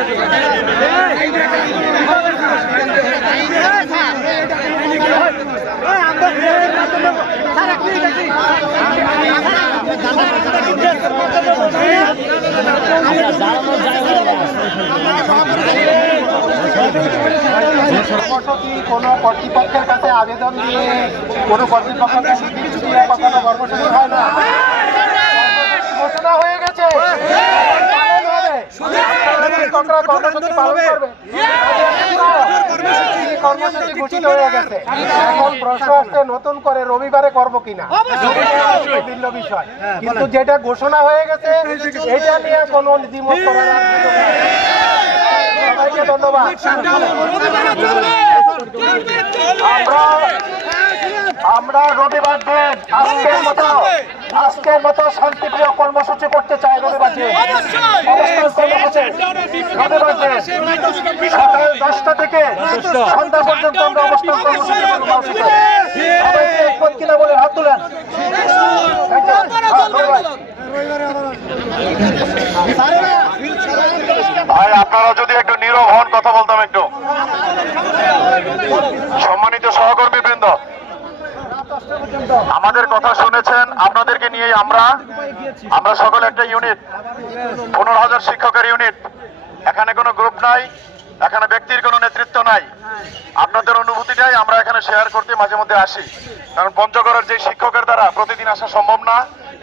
কোনো কর্তৃপক্ষের কাছে আবেদন দিয়ে কোনো কর্তৃপক্ষকে নির্দিষ্ট দিয়ে কোনো কর্মসূচি হয় না, ঘোষণা হয়ে গেছে, কর্মসূচি পালন করবে, কর্মসূচি ঘোষিত হয়ে গেছে। এখন প্রশ্ন আসছে নতুন করে রবিবারে করবো কিনা, ভিন্ন বিষয়, কিন্তু যেটা ঘোষণা হয়ে গেছে এটা নিয়ে কোনো দ্বিমত করার সবাইকে ধন্যবাদ। আমরা রবিবার দিন আজকের মতো শান্তিপ্রিয় কর্মসূচি করতে চাই। রবিবার দিন রবিবার দিন সকাল 10টা থেকে সন্ধ্যা পর্যন্ত আমরা অবস্থান কর্মসূচি সবাইকে একমত কিনা বলে হাত তুলেন। ভাই আপনারা যদি একটু নীরব হন, কথা বলতাম একটু। সম্মানিত সহকর্মী বৃন্দ, আমাদের কথা শুনেছেন, আপনাদেরকে নিয়ে আমরা সকলে একটা ইউনিট, 15,000 শিক্ষকের ইউনিট। এখানে কোনো গ্রুপ নাই, এখানে ব্যক্তির কোনো নেতৃত্ব নাই। আপনাদের অনুভূতিটাই আমরা এখানে শেয়ার করতে মাঝে মধ্যে আসি, কারণ পঞ্চগড়ের যে শিক্ষকের দ্বারা প্রতিদিন আসা সম্ভব না,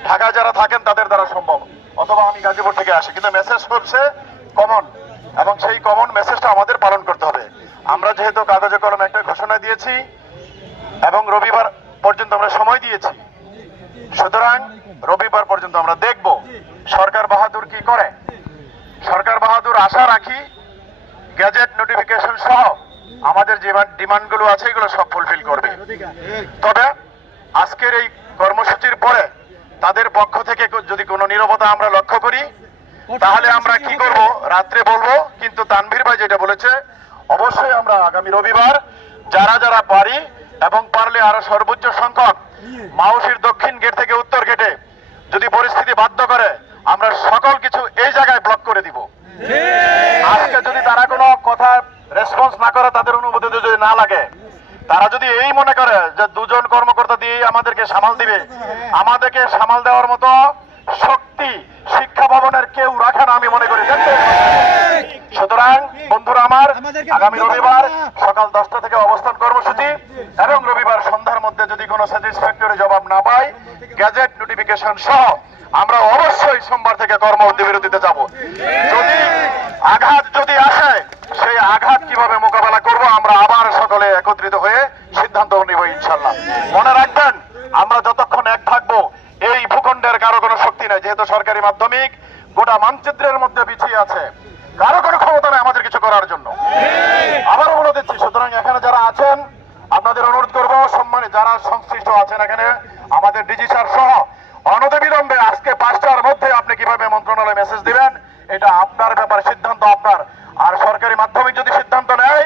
ঢাকায় যারা থাকেন তাদের দ্বারা সম্ভব, অথবা আমি গাজীপুর থেকে আসি, কিন্তু মেসেজ হচ্ছে কমন এবং সেই কমন মেসেজটা আমাদের পালন করতে হবে। আমরা যেহেতু কাগজে কলমে একটা ঘোষণা দিয়েছি এবং রবিবার পর্যন্ত আমরা সময় দিয়েছি, সুতরাং রবিবার পর্যন্ত আমরা দেখব সরকার বাহাদুর কি করে। সরকার বাহাদুর আশা রাখি গ্যাজেট নোটিফিকেশন সহ আমাদের যে ডিমান্ডগুলো আছে এগুলো সব ফুলফিল করবে। তবে আজকের এই কর্মসূচির পরে তাদের পক্ষ থেকে যদি কোনো নীরবতা আমরা লক্ষ্য করি তাহলে আমরা কি করব রাত্রে বলবো, কিন্তু তানভীর ভাই যেটা বলেছে অবশ্যই আমরা আগামী রবিবার যারা যারা পারি এবং পারলে আরো সর্বোচ্চ সংখ্যক মাউসির দক্ষিণ গেট থেকে উত্তর গেটে যদি পরিস্থিতি বাধ্য করে আমরা সকল কিছু এই জায়গায় ব্লক করে দিব। আজকে যদি তারা কোনো কথা রেসপন্স না করে, তাদের অনুমতি যদি না লাগে, তারা যদি এই মনে করে যে 2জন কর্মকর্তা দিয়ে আমাদেরকে সামাল দিবে, আমাদেরকে সামাল দেওয়ার মতো শক্তি শিক্ষা ভবনের কেউ রাখে না আমি মনে করি। সুতরাং বন্ধুরা আমার, আগামী রবিবার সকাল 10টা থেকে অবস্থান কর্মসূচি এবং রবিবার সন্ধ্যার মধ্যে যদি কোনো স্যাটিসফ্যাক্টরি জবাব না পাই, গ্যাজেট নোটিফিকেশন সহ আমরা অবশ্যই সোমবার থেকে কর্মবিরতিতে যাব। যদি আঘাত যদি আসে, সেই আঘাত কিভাবে মোকাবেলা করব আমরা আবার সকলে একত্রিত হয়ে সিদ্ধান্ত নিব ইনশাল্লাহ। মনে রাখবেন, আমরা যতক্ষণ এক থাকবো এই ভূখণ্ডের কারো কোনো শক্তি নাই, যেহেতু সরকারি মাধ্যমিক গোটা মানচিত্রের মধ্যে পিছিয়ে আছে, কারো কোনো ক্ষমতা নেই আমাদের কিছু করার জন্য। আবারও বলে দিচ্ছি, সুতরাং এখানে যারা আছেন আপনাদের অনুরোধ করবো, সম্মানে যারা সংশ্লিষ্ট আছেন এখানে আমাদের ডিজি স্যার সহ, অনতিবিলম্বে আজকে 5টার মধ্যে আপনি কিভাবে মন্ত্রণালয়ে মেসেজ দিবেন এটা আপনার ব্যাপার, সিদ্ধান্ত আপনার। আর সরকারি মাধ্যমিক যদি সিদ্ধান্ত নেয়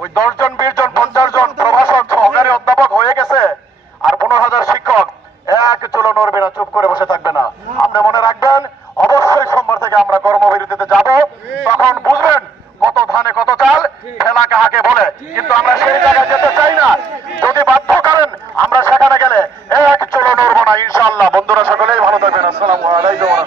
ওই 10 জন 20 জন 50 জন প্রভাষক সহকারী অধ্যাপক হয়ে গেছে আর 15,000 শিক্ষক এক চুলো নড়বে না, চুপ করে বসে থাকবে না। আপনি মনে রাখবেন, অবশ্যই সোমবার থেকে আমরা কর্মবিরতিতে যাব। তখন বুঝবেন কত ধানে কত চাল, খেলা কাহাকে বলে। কিন্তু আমরা সেই জায়গায় যেতে চাই না। যদি বাধ্য করেন আমরা সেখানে গেলে এক চুলো নড়বো না ইনশাআল্লাহ। বন্ধুরা সকলেই ভালো থাকবেন। আসসালামু আলাইকুম ওয়া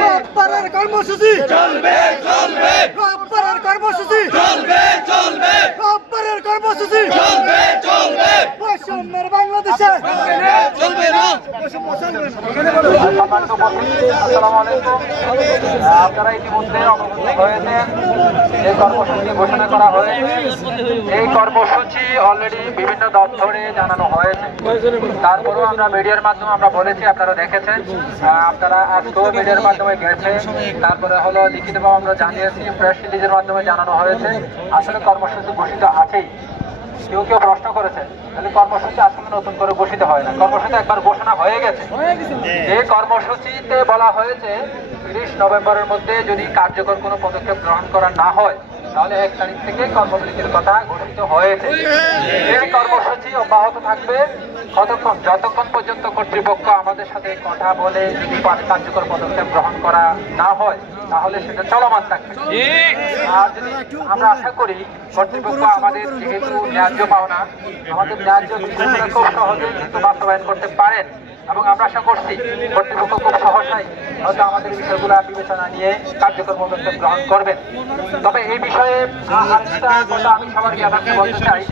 রোববারের কর্মসূচি চলবে চলবে, রোববারের কর্মসূচি চলবে চলবে, রোববারের কর্মসূচি চলবে চলবে, বৈষম্যের বাংলাদেশে চলবে না, বৈষম্য চলবে না। আসসালামু আলাইকুম। আপনারা ইতিমধ্যে অবগত হয়েছেন এই কর্মসূচি ঘোষণা করা হয়েছে। এই কর্মসূচি অলরেডি বিভিন্ন দপ্তরে জানানো হয়েছে। তারপরেও আমরা মিডিয়ার মাধ্যমে আমরা বলেছি, আপনারা দেখেছেন, আপনারা আজকেও মিডিয়ার মাধ্যমে গেছে। তারপরে হলো লিখিতভাবে আমরা জানিয়েছি, প্রেস রিলিজের মাধ্যমে জানানো হয়েছে। আসলে কর্মসূচি ঘোষিত আছেই। কেউ কেউ প্রশ্ন করেছে তাহলে কর্মসূচি আসলে নতুন করে ঘোষিত হয় না, কর্মসূচি একবার ঘোষণা হয়ে গেছে। এই কর্মসূচিতে বলা হয়েছে 30 নভেম্বরের মধ্যে যদি কার্যকর কোনো পদক্ষেপ গ্রহণ করা না হয় তাহলে 1 তারিখ থেকে কর্মবিরতির কথা ঘোষিত হয়েছে। এই কর্মসূচি অব্যাহত থাকবে যতক্ষণ পর্যন্ত কর্তৃপক্ষ আমাদের সাথে কথা বলে যদি কার্যকর পদক্ষেপ গ্রহণ করা না হয় তাহলে সেটা চলমান থাকবে। আর যদি আমরা আশা করি কর্তৃপক্ষ আমাদের যেহেতু ন্যায্য পাওনা, আমাদের ন্যায্য বিষয়গুলো খুব সহজেই কিন্তু বাস্তবায়ন করতে পারেন এবং আমরা আশা করছি কর্তৃপক্ষ খুব সহসাই হয়তো আমাদের বিষয়গুলো বিবেচনা নিয়ে কার্যকর পদক্ষেপ গ্রহণ করবেন। তবে এই বিষয়ে আরেকটা কথা আমি সবার জ্ঞাতার্থে বলতে চাই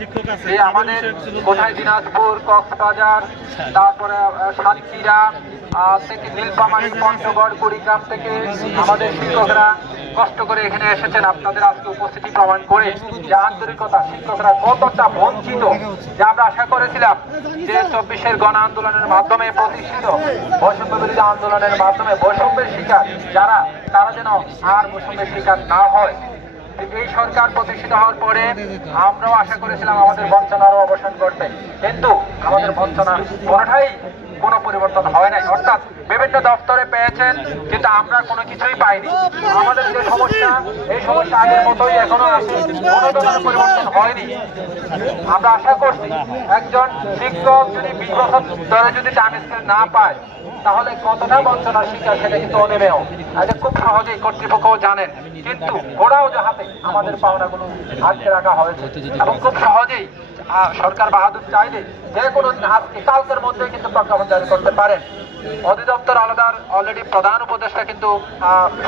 যে আমাদের কোথায় দিনাজপুর, কক্সবাজার, তারপরে সাতক্ষীরা থেকে নীলফামারী, পঞ্চগড়, কুড়িগ্রাম থেকে আমাদের শিক্ষকরা কষ্ট করে এখানে এসেছেন। আপনাদের আজকে উপস্থিতি প্রমাণ করে যে আন্তরিকতা, শিক্ষকরা কতটা বঞ্চিত, যে আমরা আশা করেছিলাম যে 24-এর গণ আন্দোলনের মাধ্যমে প্রতিষ্ঠিত বৈষম্য বিরোধী আন্দোলনের মাধ্যমে বৈষম্যের শিকার যারা, তারা যেন আর বৈষম্যের শিকার না হয়। এই সরকার প্রতিষ্ঠিত হওয়ার পরে আমরাও আশা করেছিলাম আমাদের বঞ্চনারও অবসান ঘটবে, কিন্তু আমাদের বঞ্চনার কোনোটাই কোনো পরিবর্তন হয় নাই। অর্থাৎ বিভিন্ন দপ্তরে পেয়েছেন কিন্তু আমরা কোনো কিছুই পাইনি। আমাদের যে সমস্যা, এই সমস্যা আগের মতোই এখনো আছে, কোনো ধরনের পরিবর্তন হয়নি। আমরা আশা করছি একজন শিক্ষক যদি 20 বছর ধরে যদি টাইম স্কেল না পায় তাহলে কতটা বঞ্চনার শিকার সেটা কিন্তু অনেমেও। এটা খুব সহজেই কর্তৃপক্ষও জানেন, কিন্তু ওরাও হাতে আমাদের পাওনাগুলো আটকে রাখা হয়েছে এবং খুব সহজেই সরকার বাহাদুর চাইলে যে কোনো দিন আজকে কালকের মধ্যে কিন্তু প্রজ্ঞাপন জারি করতে পারেন। অধিদপ্তর আলাদার অলরেডি প্রধান উপদেষ্টা কিন্তু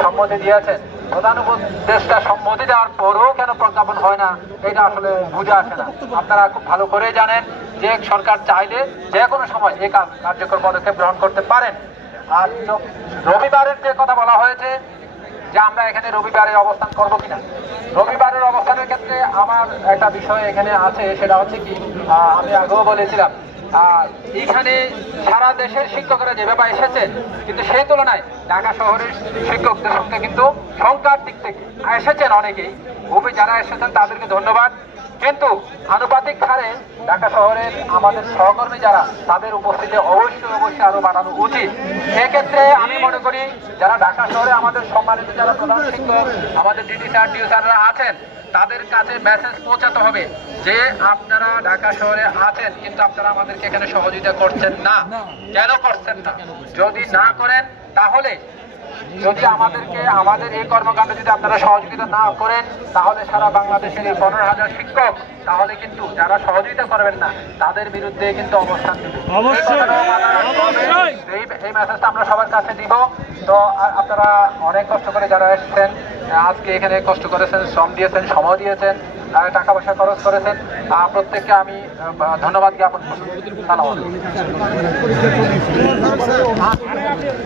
সম্মতি দিয়েছেন। প্রধান উপদেষ্টা সম্মতি দেওয়ার পরেও কেন প্রজ্ঞাপন হয় না এটা আসলে বুঝে আসে না। আপনারা খুব ভালো করে জানেন যে সরকার চাইলে যে কোনো সময় এই কার্যকর পদক্ষেপ গ্রহণ করতে পারেন। আর রবিবারের যে কথা বলা হয়েছে যে আমরা এখানে রবিবারে অবস্থান করবো কিনা, রবিবারের অবস্থানের ক্ষেত্রে আমার একটা বিষয় এখানে আছে, সেটা হচ্ছে কি আমি আগেও বলেছিলাম এখানে সারা দেশের শিক্ষকরা যেভাবে এসেছেন কিন্তু সেই তুলনায় ঢাকা শহরের শিক্ষকদের সঙ্গে কিন্তু সংখ্যার দিক থেকে এসেছেন অনেকেই। খুবই যারা এসেছেন তাদেরকে ধন্যবাদ, কিন্তু আনুপাতিক হারে ঢাকা শহরের আমাদের সহকর্মী যারা, তাদের উপস্থিতি অবশ্যই আরো বাড়ানো উচিত। সেক্ষেত্রে আমি মনে করি যারা ঢাকা শহরে আমাদের সম্মানিত যারা প্রধান শিক্ষক, আমাদের ডিডি স্যার, ডিও স্যাররা আছেন, তাদের কাছে মেসেজ পৌঁছাতে হবে যে আপনারা ঢাকা শহরে আছেন কিন্তু আপনারা আমাদেরকে এখানে সহযোগিতা করছেন না। কেন করছেন না? যদি না করেন তাহলে যদি আমাদের এই কর্মকাণ্ডে যদি আপনারা সহযোগিতা না করেন তাহলে সারা বাংলাদেশের এই 15,000 শিক্ষক তাহলে কিন্তু যারা সহযোগিতা করবেন না তাদের বিরুদ্ধে কিন্তু অবস্থান নেবে। এই মেসেজটা আমরা সবার কাছে দিব তো আপনারা অনেক কষ্ট করে যারা এসেছেন আজকে এখানে কষ্ট করেছেন, শ্রম দিয়েছেন, সময় দিয়েছেন, টাকা পয়সা খরচ করেছেন, প্রত্যেককে আমি ধন্যবাদ জ্ঞাপন করছি।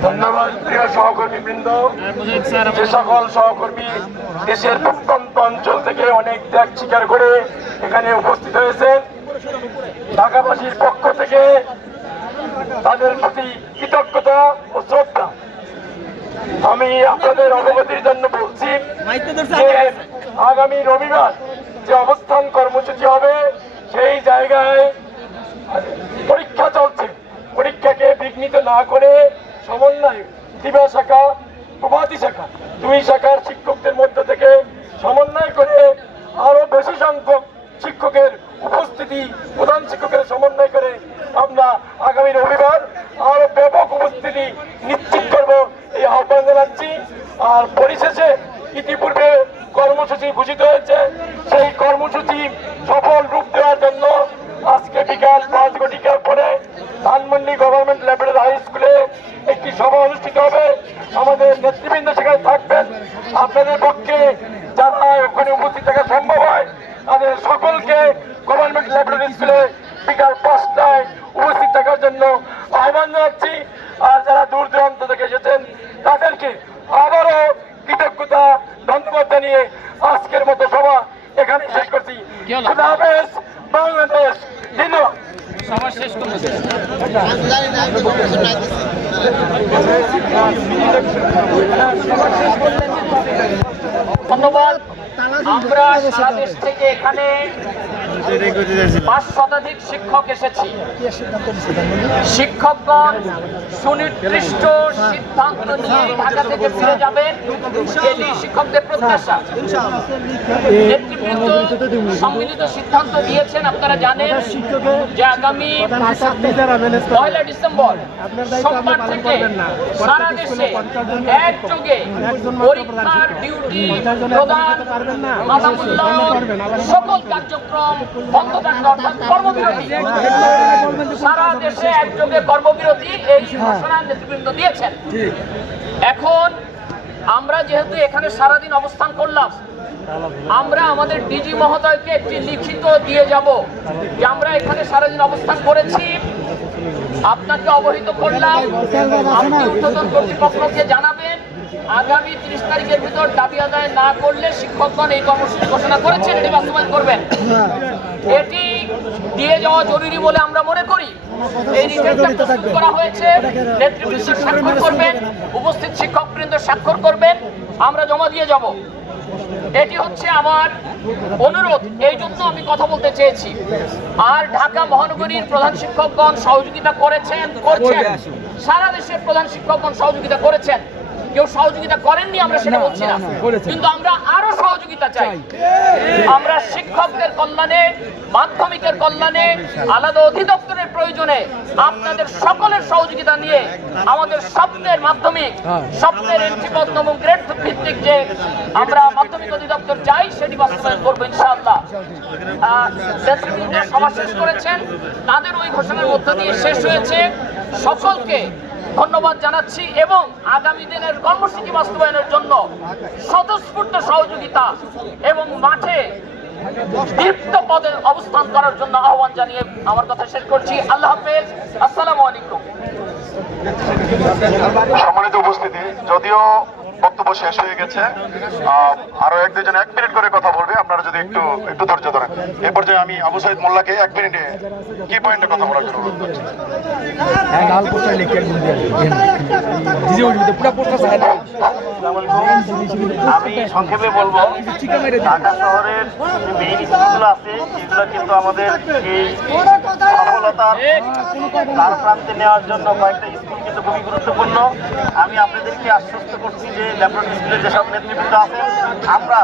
ধন্যবাদ প্রিয় সহকর্মীবৃন্দ। যে সকল সহকর্মী দেশের প্রত্যন্ত অঞ্চল থেকে অনেক ত্যাগ স্বীকার করে এখানে উপস্থিত হয়েছেন, ঢাকাবাসীর পক্ষ থেকে তাদের প্রতি কৃতজ্ঞতা ও শ্রদ্ধা। আমি আপনাদের অবগতির জন্য বলছি যে আগামী রবিবার যে অবস্থান কর্মসূচি হবে সেই জায়গায় পরীক্ষা চলছে, পরীক্ষাকে বিঘ্নিত না করে সমন্বয় দিবা শাখা, প্রভাতী শাখা, দুই শাখার শিক্ষকদের মধ্য থেকে সমন্বয় করে আরো বেশি সংখ্যক শিক্ষকের উপস্থিতি, প্রধান শিক্ষকের সমন্বয় করে আমরা আগামী রবিবার আরো ব্যাপক উপস্থিতি নিশ্চিত করব এই আহ্বান জানাচ্ছি। আর পরিশেষে ইতিপূর্বে কর্মসূচি ঘোষিত হয়েছে, সেই কর্মসূচি সফল রূপ দেওয়ার জন্য আজকে বিকাল 5 ঘটিকার পরে ধানমন্ডি গভর্নমেন্ট ল্যাবরেটরি হাই স্কুলে একটি সভা অনুষ্ঠিত হবে। আমাদের নেতৃবৃন্দ সেখানে থাকবেন। আপনাদের পক্ষে যারা ওখানে উপস্থিত থাকা সম্ভব হয় তাদের সকলকে গভর্নমেন্ট ল্যাবরেটরি স্কুলে বিকাল 5টায় উপস্থিত থাকার জন্য আহ্বান জানাচ্ছি। আর যারা দূর দূরান্ত থেকে এসেছেন তাদেরকে আবারও কৃতজ্ঞতা, ধন্যবাদ জানিয়ে আজকের মতো সভা এখানে শেষ করছি। খুদা হাফেজ, বাংলাদেশ জিন্দাবাদ। ধন্যবাদ। আমরা সারা দেশ থেকে এখানে 5 শতাধিক শিক্ষক এসেছি। শিক্ষকগণ সুনির্দিষ্ট সিদ্ধান্ত নিয়ে ঢাকা থেকে ফিরে যাবেন, এটি শিক্ষকদের প্রত্যাশা। নেতৃবৃন্দ সম্মিলিত সিদ্ধান্ত দিয়েছেন। আপনারা জানেন যে আগামী 1 ডিসেম্বর সোমবার থেকে সারা দেশে একযোগে পরীক্ষার ডিউটি প্রদান, সকল কার্যক্রম বন্ধ থাকবে, অর্থাৎ কর্মবিরতি। সারা দেশে একযোগে কর্মবিরতি এই ঘোষণা নেতৃবৃন্দ দিয়েছেন। এখন আমরা যেহেতু এখানে সারাদিন অবস্থান করলাম, আমরা আমাদের ডিজি মহোদয়কে একটি লিখিত দিয়ে যাব যে আমরা এখানে সারাদিন অবস্থান করেছি, আপনাকে অবহিত করলাম। আপনি ঊর্ধ্বতন কর্তৃপক্ষকে জানাবেন। আগামী 30 তারিখের ভিতর দাবি আদায় না করলে শিক্ষকগণ এই কর্মসূচি ঘোষণা করেছেন, এটি বাস্তবায়ন করবেন। এটি দিয়ে যাওয়া জরুরি বলে আমরা মনে করি। এই রিপোর্টটা প্রস্তুত করা হয়েছে, নেতৃবৃন্দ স্বাক্ষর করবেন, উপস্থিত শিক্ষকবৃন্দ স্বাক্ষর করবেন, আমরা জমা দিয়ে যাব। এটি হচ্ছে আমার অনুরোধ, এই জন্য আমি কথা বলতে চেয়েছি। আর ঢাকা মহানগরীর প্রধান শিক্ষকগণ সহযোগিতা করেছেন, করছেন। সারা দেশের প্রধান শিক্ষকগণ সহযোগিতা করেছেন। কেউ সহযোগিতা করেননি আমরা সেটা বলছি না, কিন্তু আমরা আরো সহযোগিতা চাই। আমরা শিক্ষকদের কল্যাণে, মাধ্যমিকের কল্যাণে, আলাদা অধিদপ্তরের প্রয়োজনে আপনাদের সকলের সহযোগিতা নিয়ে আমাদের স্বপ্নের মাধ্যমিক, স্বপ্নের এন্ট্রি পদ এবং গ্রেড ভিত্তিক যে আমরা মাধ্যমিক অধিদপ্তর চাই সেটি বাস্তবায়ন করবো ইনশাআল্লাহ। সভা শেষ করেছেন, তাদের ওই ঘোষণার মধ্য দিয়ে শেষ হয়েছে। সকলকে ধন্যবাদ জানাচ্ছি এবং আগামী দিনের কর্মসূচি বাস্তবায়নের জন্য স্বতঃস্ফূর্ত সহযোগিতা এবং মাঠে দীপ্ত পদে অবস্থান করার জন্য আহ্বান জানিয়ে আমার কথা শেষ করছি। আল্লাহ হাফেজ, আসসালামু আলাইকুম। সম্মানিত উপস্থিতি, যদিও বক্তব্য শেষ হয়ে গেছে, আরো 1-2 মিনিট করে কথা বলবে। আপনারা যদি একটু ধৈর্য ধরেন। এই পর্যায়ে আমি আবু সাইদ মোল্লাকে 1 মিনিটে কি পয়েন্টে কথা বলার জন্য অনুরোধ করছি। আমি সংক্ষেপে বলবো, ঢাকা শহরের মেইন স্কুলগুলো আছে, এগুলো কিন্তু আমাদের এই সফলতার দ্বার প্রান্তে নেওয়ার জন্য কয়েকটা স্কুল কিন্তু খুবই গুরুত্বপূর্ণ। আমি আপনাদেরকে আশ্বস্ত করছি যে ল্যাবরেটরি স্কুলের যেসব নেতৃবৃন্দ আছেন, আমরা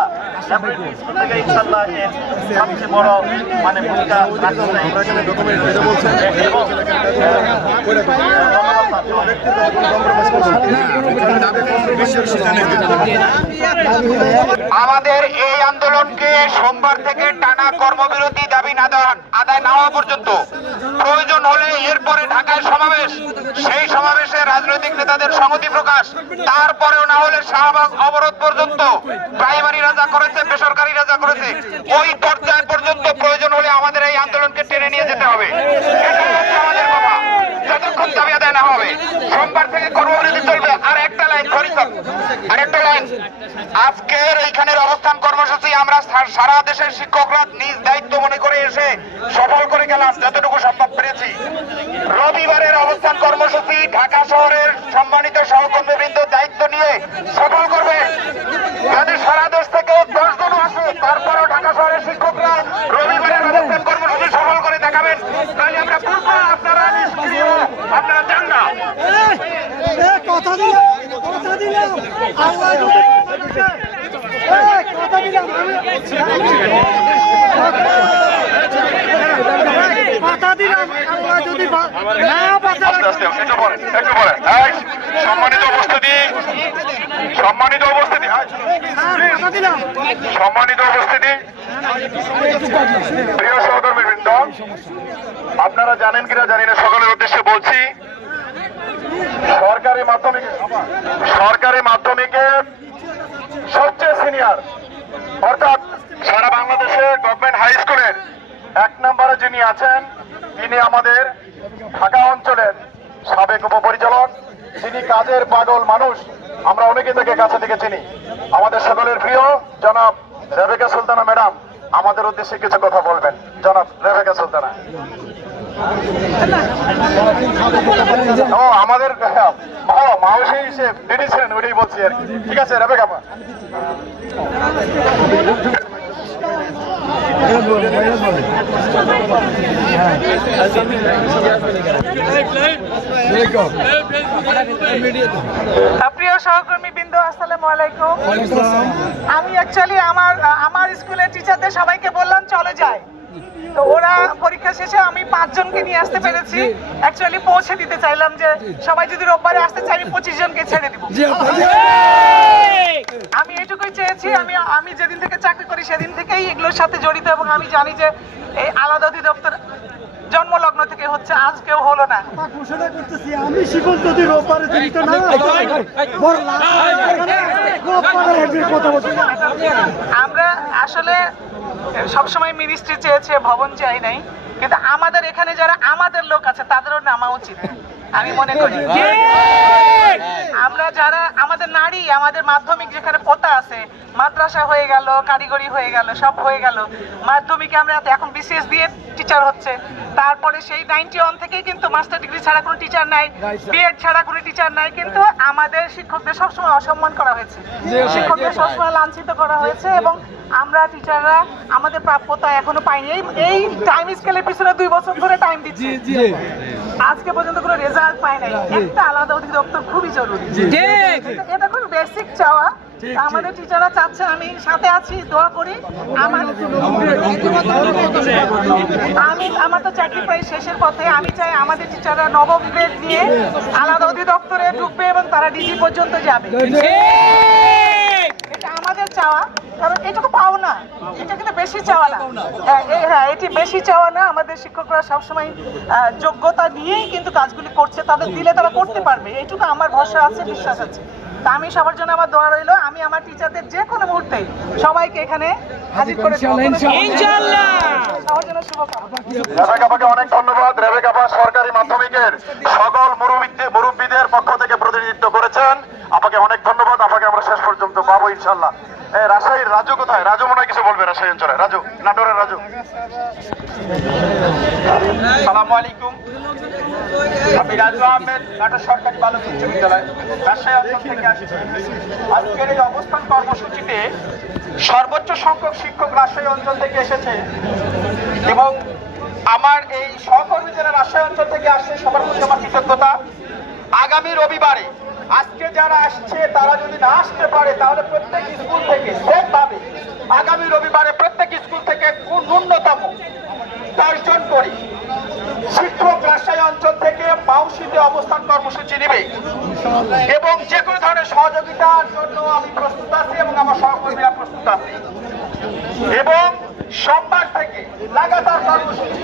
ল্যাবরেটরি স্কুল থেকে ইনশাআল্লাহ এর সবচেয়ে বড় ভূমিকা রাখতে চাই। আমাদের এই আন্দোলনকে সোমবার থেকে টানা কর্মবিরতি দাবি আদায় না হওয়া পর্যন্ত, প্রয়োজন হলে এরপরে ঢাকায় সমাবেশ, সেই সমাবেশে রাজনৈতিক নেতাদের সংহতি প্রকাশ, তারপরেও না হলে শাহবাগ অবরোধ পর্যন্ত প্রাইমারিরা যা করেছে, বেসরকারিরা যা করেছে, ওই পর্যায় পর্যন্ত প্রয়োজন হলে আমাদের এই আন্দোলনকে টেনে নিয়ে যেতে হবে। এটাই হচ্ছে আমাদের কথা, যতক্ষণ দাবি আদায় না হবে। সোমবার থেকে কর্মবিরতি চলবে। আর একটা লাইন, আরেকটা লাইন, আজকের এইখানের অবস্থান কর্মসূচি আমরা সারা দেশের শিক্ষকরা নিজ দায়িত্ব মনে করে এসে সফল করে গেলাম যতটুকু সম্ভব পেরেছি। রবিবারের অবস্থান কর্মসূচি ঢাকা শহরের সম্মানিত সহকর্মীবৃন্দ দায়িত্ব নিয়ে সফল করবে। যদি সারা দেশ থেকে 10 জন আসে, তারপরেও ঢাকা শহরের শিক্ষকরা রবিবারের অবস্থান কর্মসূচি সফল করে দেখাবেন। তাহলে আমরা বলবো আপনারা নিষ্ক্রিয়, আপনারা যান না। কথা দিলাম আল্লাহ যদি কথা দিলাম কথা দিলাম আল্লাহ যদি না বাঁচা আস্তে আস্তে একটু পরে এই সম্মানিত উপস্থিতি, সম্মানিত উপস্থিতি, কথা দিলাম সম্মানিত উপস্থিতি, প্রিয় সহকর্মীবৃন্দ, আপনারা জানেন কিনা জানি না, সকলের উদ্দেশ্যে বলছি, সরকারি মাধ্যমিকে সবচেয়ে সিনিয়র, অর্থাৎ সারা বাংলাদেশে গভর্নমেন্ট হাই স্কুলের 1 নম্বরে যিনি আছেন, তিনি আমাদের ঢাকা অঞ্চলের সাবেক উপপরিচালক, যিনি কাজের পাগল মানুষ, আমরা অনেকে তাকে কাছে থেকে চিনি। আমাদের সকলের প্রিয় জনাব রেবেকা সুলতানা ম্যাডাম আমাদের উদ্দেশ্যে কিছু কথা বলবেন। জনাব রেবেকা সুলতানা। ও আমাদের মাউসি হিসেবে দিদি ছিলেন, ওইটাই বলছি আর কি। ঠিক আছে রেবেকা আপা। প্রিয় সহকর্মী বৃন্দ, আসসালামু আলাইকুম। আমি অ্যাকচুয়ালি আমার স্কুলের টিচারদের সবাইকে বললাম চলে যায়, তো ওরা পরীক্ষা শেষে আমি 5 জনকে নিয়ে আসতে পেরেছি। অ্যাকচুয়ালি পৌঁছে দিতে চাইলাম যে সবাই যদি রোববারে আসতে চাই, 25 জনকে ছেড়ে দিব। আমি এটুকুই চেয়েছি। আমি যেদিন থেকে চাকরি করি সেদিন থেকেই এগুলোর সাথে জড়িত, এবং আমি জানি যে এই আলাদা অধিদপ্তর জন্মলগ্ন থেকে হচ্ছে, আজকেও হলো না। ঘোষণা করতেছি আমি শিকল যদি রোববারে দিত না কথা বলছি। আমরা আসলে সবসময় মিনিস্ট্রি চেয়েছে, ভবন চাই নাই, কিন্তু আমাদের এখানে যারা আমাদের লোক আছে তাদেরও নামা উচিত আমি মনে করি। আমরা যারা আমাদের নারী, আমাদের মাধ্যমিক যেখানে পোতা আছে, মাদ্রাসা হয়ে গেল, কারিগরি হয়ে গেল, সব হয়ে গেল, মাধ্যমিকে আমরা এখন বিসিএস দিয়ে টিচার হচ্ছে, তারপরে সেই 91 থেকেই কিন্তু মাস্টার ডিগ্রি ছাড়া কোনো টিচার নাই, বিএড ছাড়া কোনো টিচার নাই, কিন্তু আমাদের শিক্ষকদের সবসময় অসম্মান করা হয়েছে, শিক্ষকদের সবসময় লাঞ্ছিত করা হয়েছে, এবং আমরা টিচাররা আমাদের প্রাপ্যতা এখনো পাইনি। এই টাইম স্কেলের পিছনে 2 বছর ধরে টাইম দিচ্ছি, আজকে পর্যন্ত কোনো রেজাল্ট পাই নাই। একটা আলাদা অধিদপ্তর খুবই জরুরি, এটা খুব বেসিক চাওয়া। আমাদের টিচাররা চাচ্ছে, আমি সাথে আছি, দোয়া করি। আমার তো চাকরি প্রায় শেষের পথে। আমি চাই আমাদের টিচাররা নবম গ্রেড নিয়ে আলাদা অধিদপ্তরে ঢুকবে এবং তারা ডিজি পর্যন্ত যাবে। এটা আমাদের চাওয়া, কারণ এটুকু পাও না, এটা কিন্তু বেশি চাওয়া না। হ্যাঁ, এটি বেশি চাওয়া না। আমাদের শিক্ষকরা সবসময় যোগ্যতা নিয়েই কিন্তু কাজগুলি করছে, তাদের দিলে তারা করতে পারবে, এইটুকু আমার ভরসা আছে, বিশ্বাস আছে। তা আমি সবার জন্য আমার দোয়া রইল। আমি আমার টিচারদের যে কোনো মুহূর্তে সবাইকে এখানে হাজির করে ইনশাআল্লাহ। সবার জন্য শুভকামনা। রেবেকা আপাকে অনেক ধন্যবাদ। রেবেকা আপা সরকারি মাধ্যমিকের সকল মুরব্বীদের পক্ষ থেকে প্রতিনিধিত্ব করেছেন, আপাকে অনেক ধন্যবাদ। আপাকে আমরা শেষ পর্যন্ত পাবো ইনশাআল্লাহ। রাজশাহীর রাজু কোথায়? রাজু মনে হয় কিছু বলবে রাজশাহী অঞ্চলে। রাজু, নাটোরের রাজু। আসসালামু আলাইকুম। আমি রাজু আহমেদ, নাটোর সরকারি বালক উচ্চ বিদ্যালয়, রাজশাহী অঞ্চল থেকে আসছি। আজকের এই অবস্থান কর্মসূচিতে সর্বোচ্চ সংখ্যক শিক্ষক রাজশাহী অঞ্চল থেকে এসেছে, এবং আমার এই সহকর্মী যারা রাজশাহী অঞ্চল থেকে আসছে সবার প্রতি আমার কৃতজ্ঞতা। আগামী রবিবারে আজকে যারা আসছে তারা যদি না আসতে পারে, তাহলে প্রত্যেক স্কুল থেকে সেম ভাবে আগামী রবিবারে প্রত্যেক স্কুল থেকে ন্যূনতম 10 জন করে শিক্ষক রাজশাহী অঞ্চল থেকে মাউসিতে অবস্থান কর্মসূচি নেবে, এবং যে কোনো ধরনের সহযোগিতার জন্য আমি প্রস্তুত আছি এবং আমার সহকর্মীরা প্রস্তুত আছে। এবং সোমবার থেকে লাগাতার কর্মসূচি,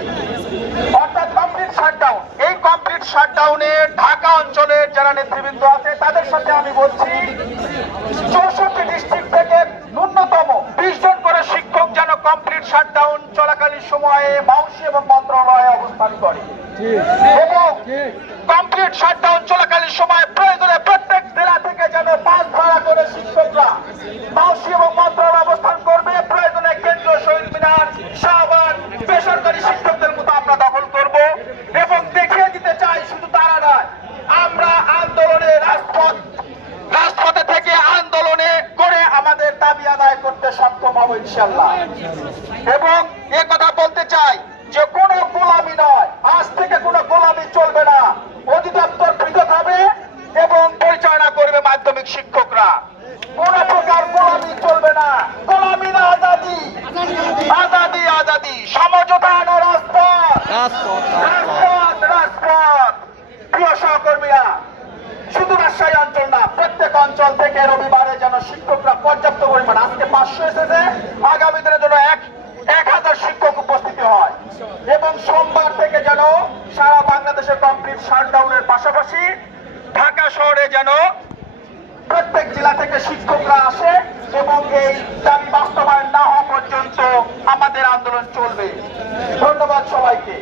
অর্থাৎ কমপ্লিট শাটডাউন, এই শাটডাউনে ঢাকা অঞ্চলের যারা নেতৃবৃন্দ আছে তাদের সাথে আমি বলছি 64 ডিস্ট্রিক্ট থেকে ন্যূনতম 20 জন করে শিক্ষক যেন কমপ্লিট শাটডাউন চলাকালীন সময়ে মাউসি এবং মন্ত্রণালয়ে অবস্থান করে এবং কমপ্লিট শাটডাউন চলাকালীন সময় প্রয়োজনে প্রত্যেক জেলা থেকে যেন 5 ভাড়া করে শিক্ষকরা মাউসি এবং মন্ত্রণালয়ে অবস্থান করবে। প্রয়োজনে কেন্দ্রীয় শহীদ মিনার, শাহবাগ, বেসরকারি শিক্ষকদের মতো আমরা দখল করব এবং দেখিয়ে দিতে চাই শুধু তারা নয়, আমরা আন্দোলনে রাজপথে থেকে আন্দোলনে করে আমাদের দাবি আদায় করতে সক্ষম হব ইনশাআল্লাহ। এবং এ কথা বলতে চাই যে কোনো গোলামি নয়, আজ থেকে কোনো গোলামি চলবে না। অধিদপ্তর পৃথক হবে এবং পরিচালনা করবে মাধ্যমিক শিক্ষকরা। কোন প্রকার গোলামি চলবে না। গোলামি না আজাদি, আজাদি আজাদি, সমঝোতা না রাজপথ, রাজপথ রাজপথ। প্রিয় সহকর্মীরা, শুধু রাজশাহী অঞ্চল না, প্রত্যেক অঞ্চল থেকে রবিবারে যেন শিক্ষকরা পর্যাপ্ত পরিমাণ, আজকে 500 এসেছে, আগামী দিনে যেন 1000 শিক্ষক উপস্থিত হয় এবং সোমবার থেকে যেন সারা বাংলাদেশে কমপ্লিট শাটডাউনের পাশাপাশি ঢাকা শহরে যেন প্রত্যেক জেলা থেকে শিক্ষকরা আসে এবং এই দাবি বাস্তবায়ন না হওয়া পর্যন্ত আমাদের আন্দোলন চলবে। ধন্যবাদ সবাইকে।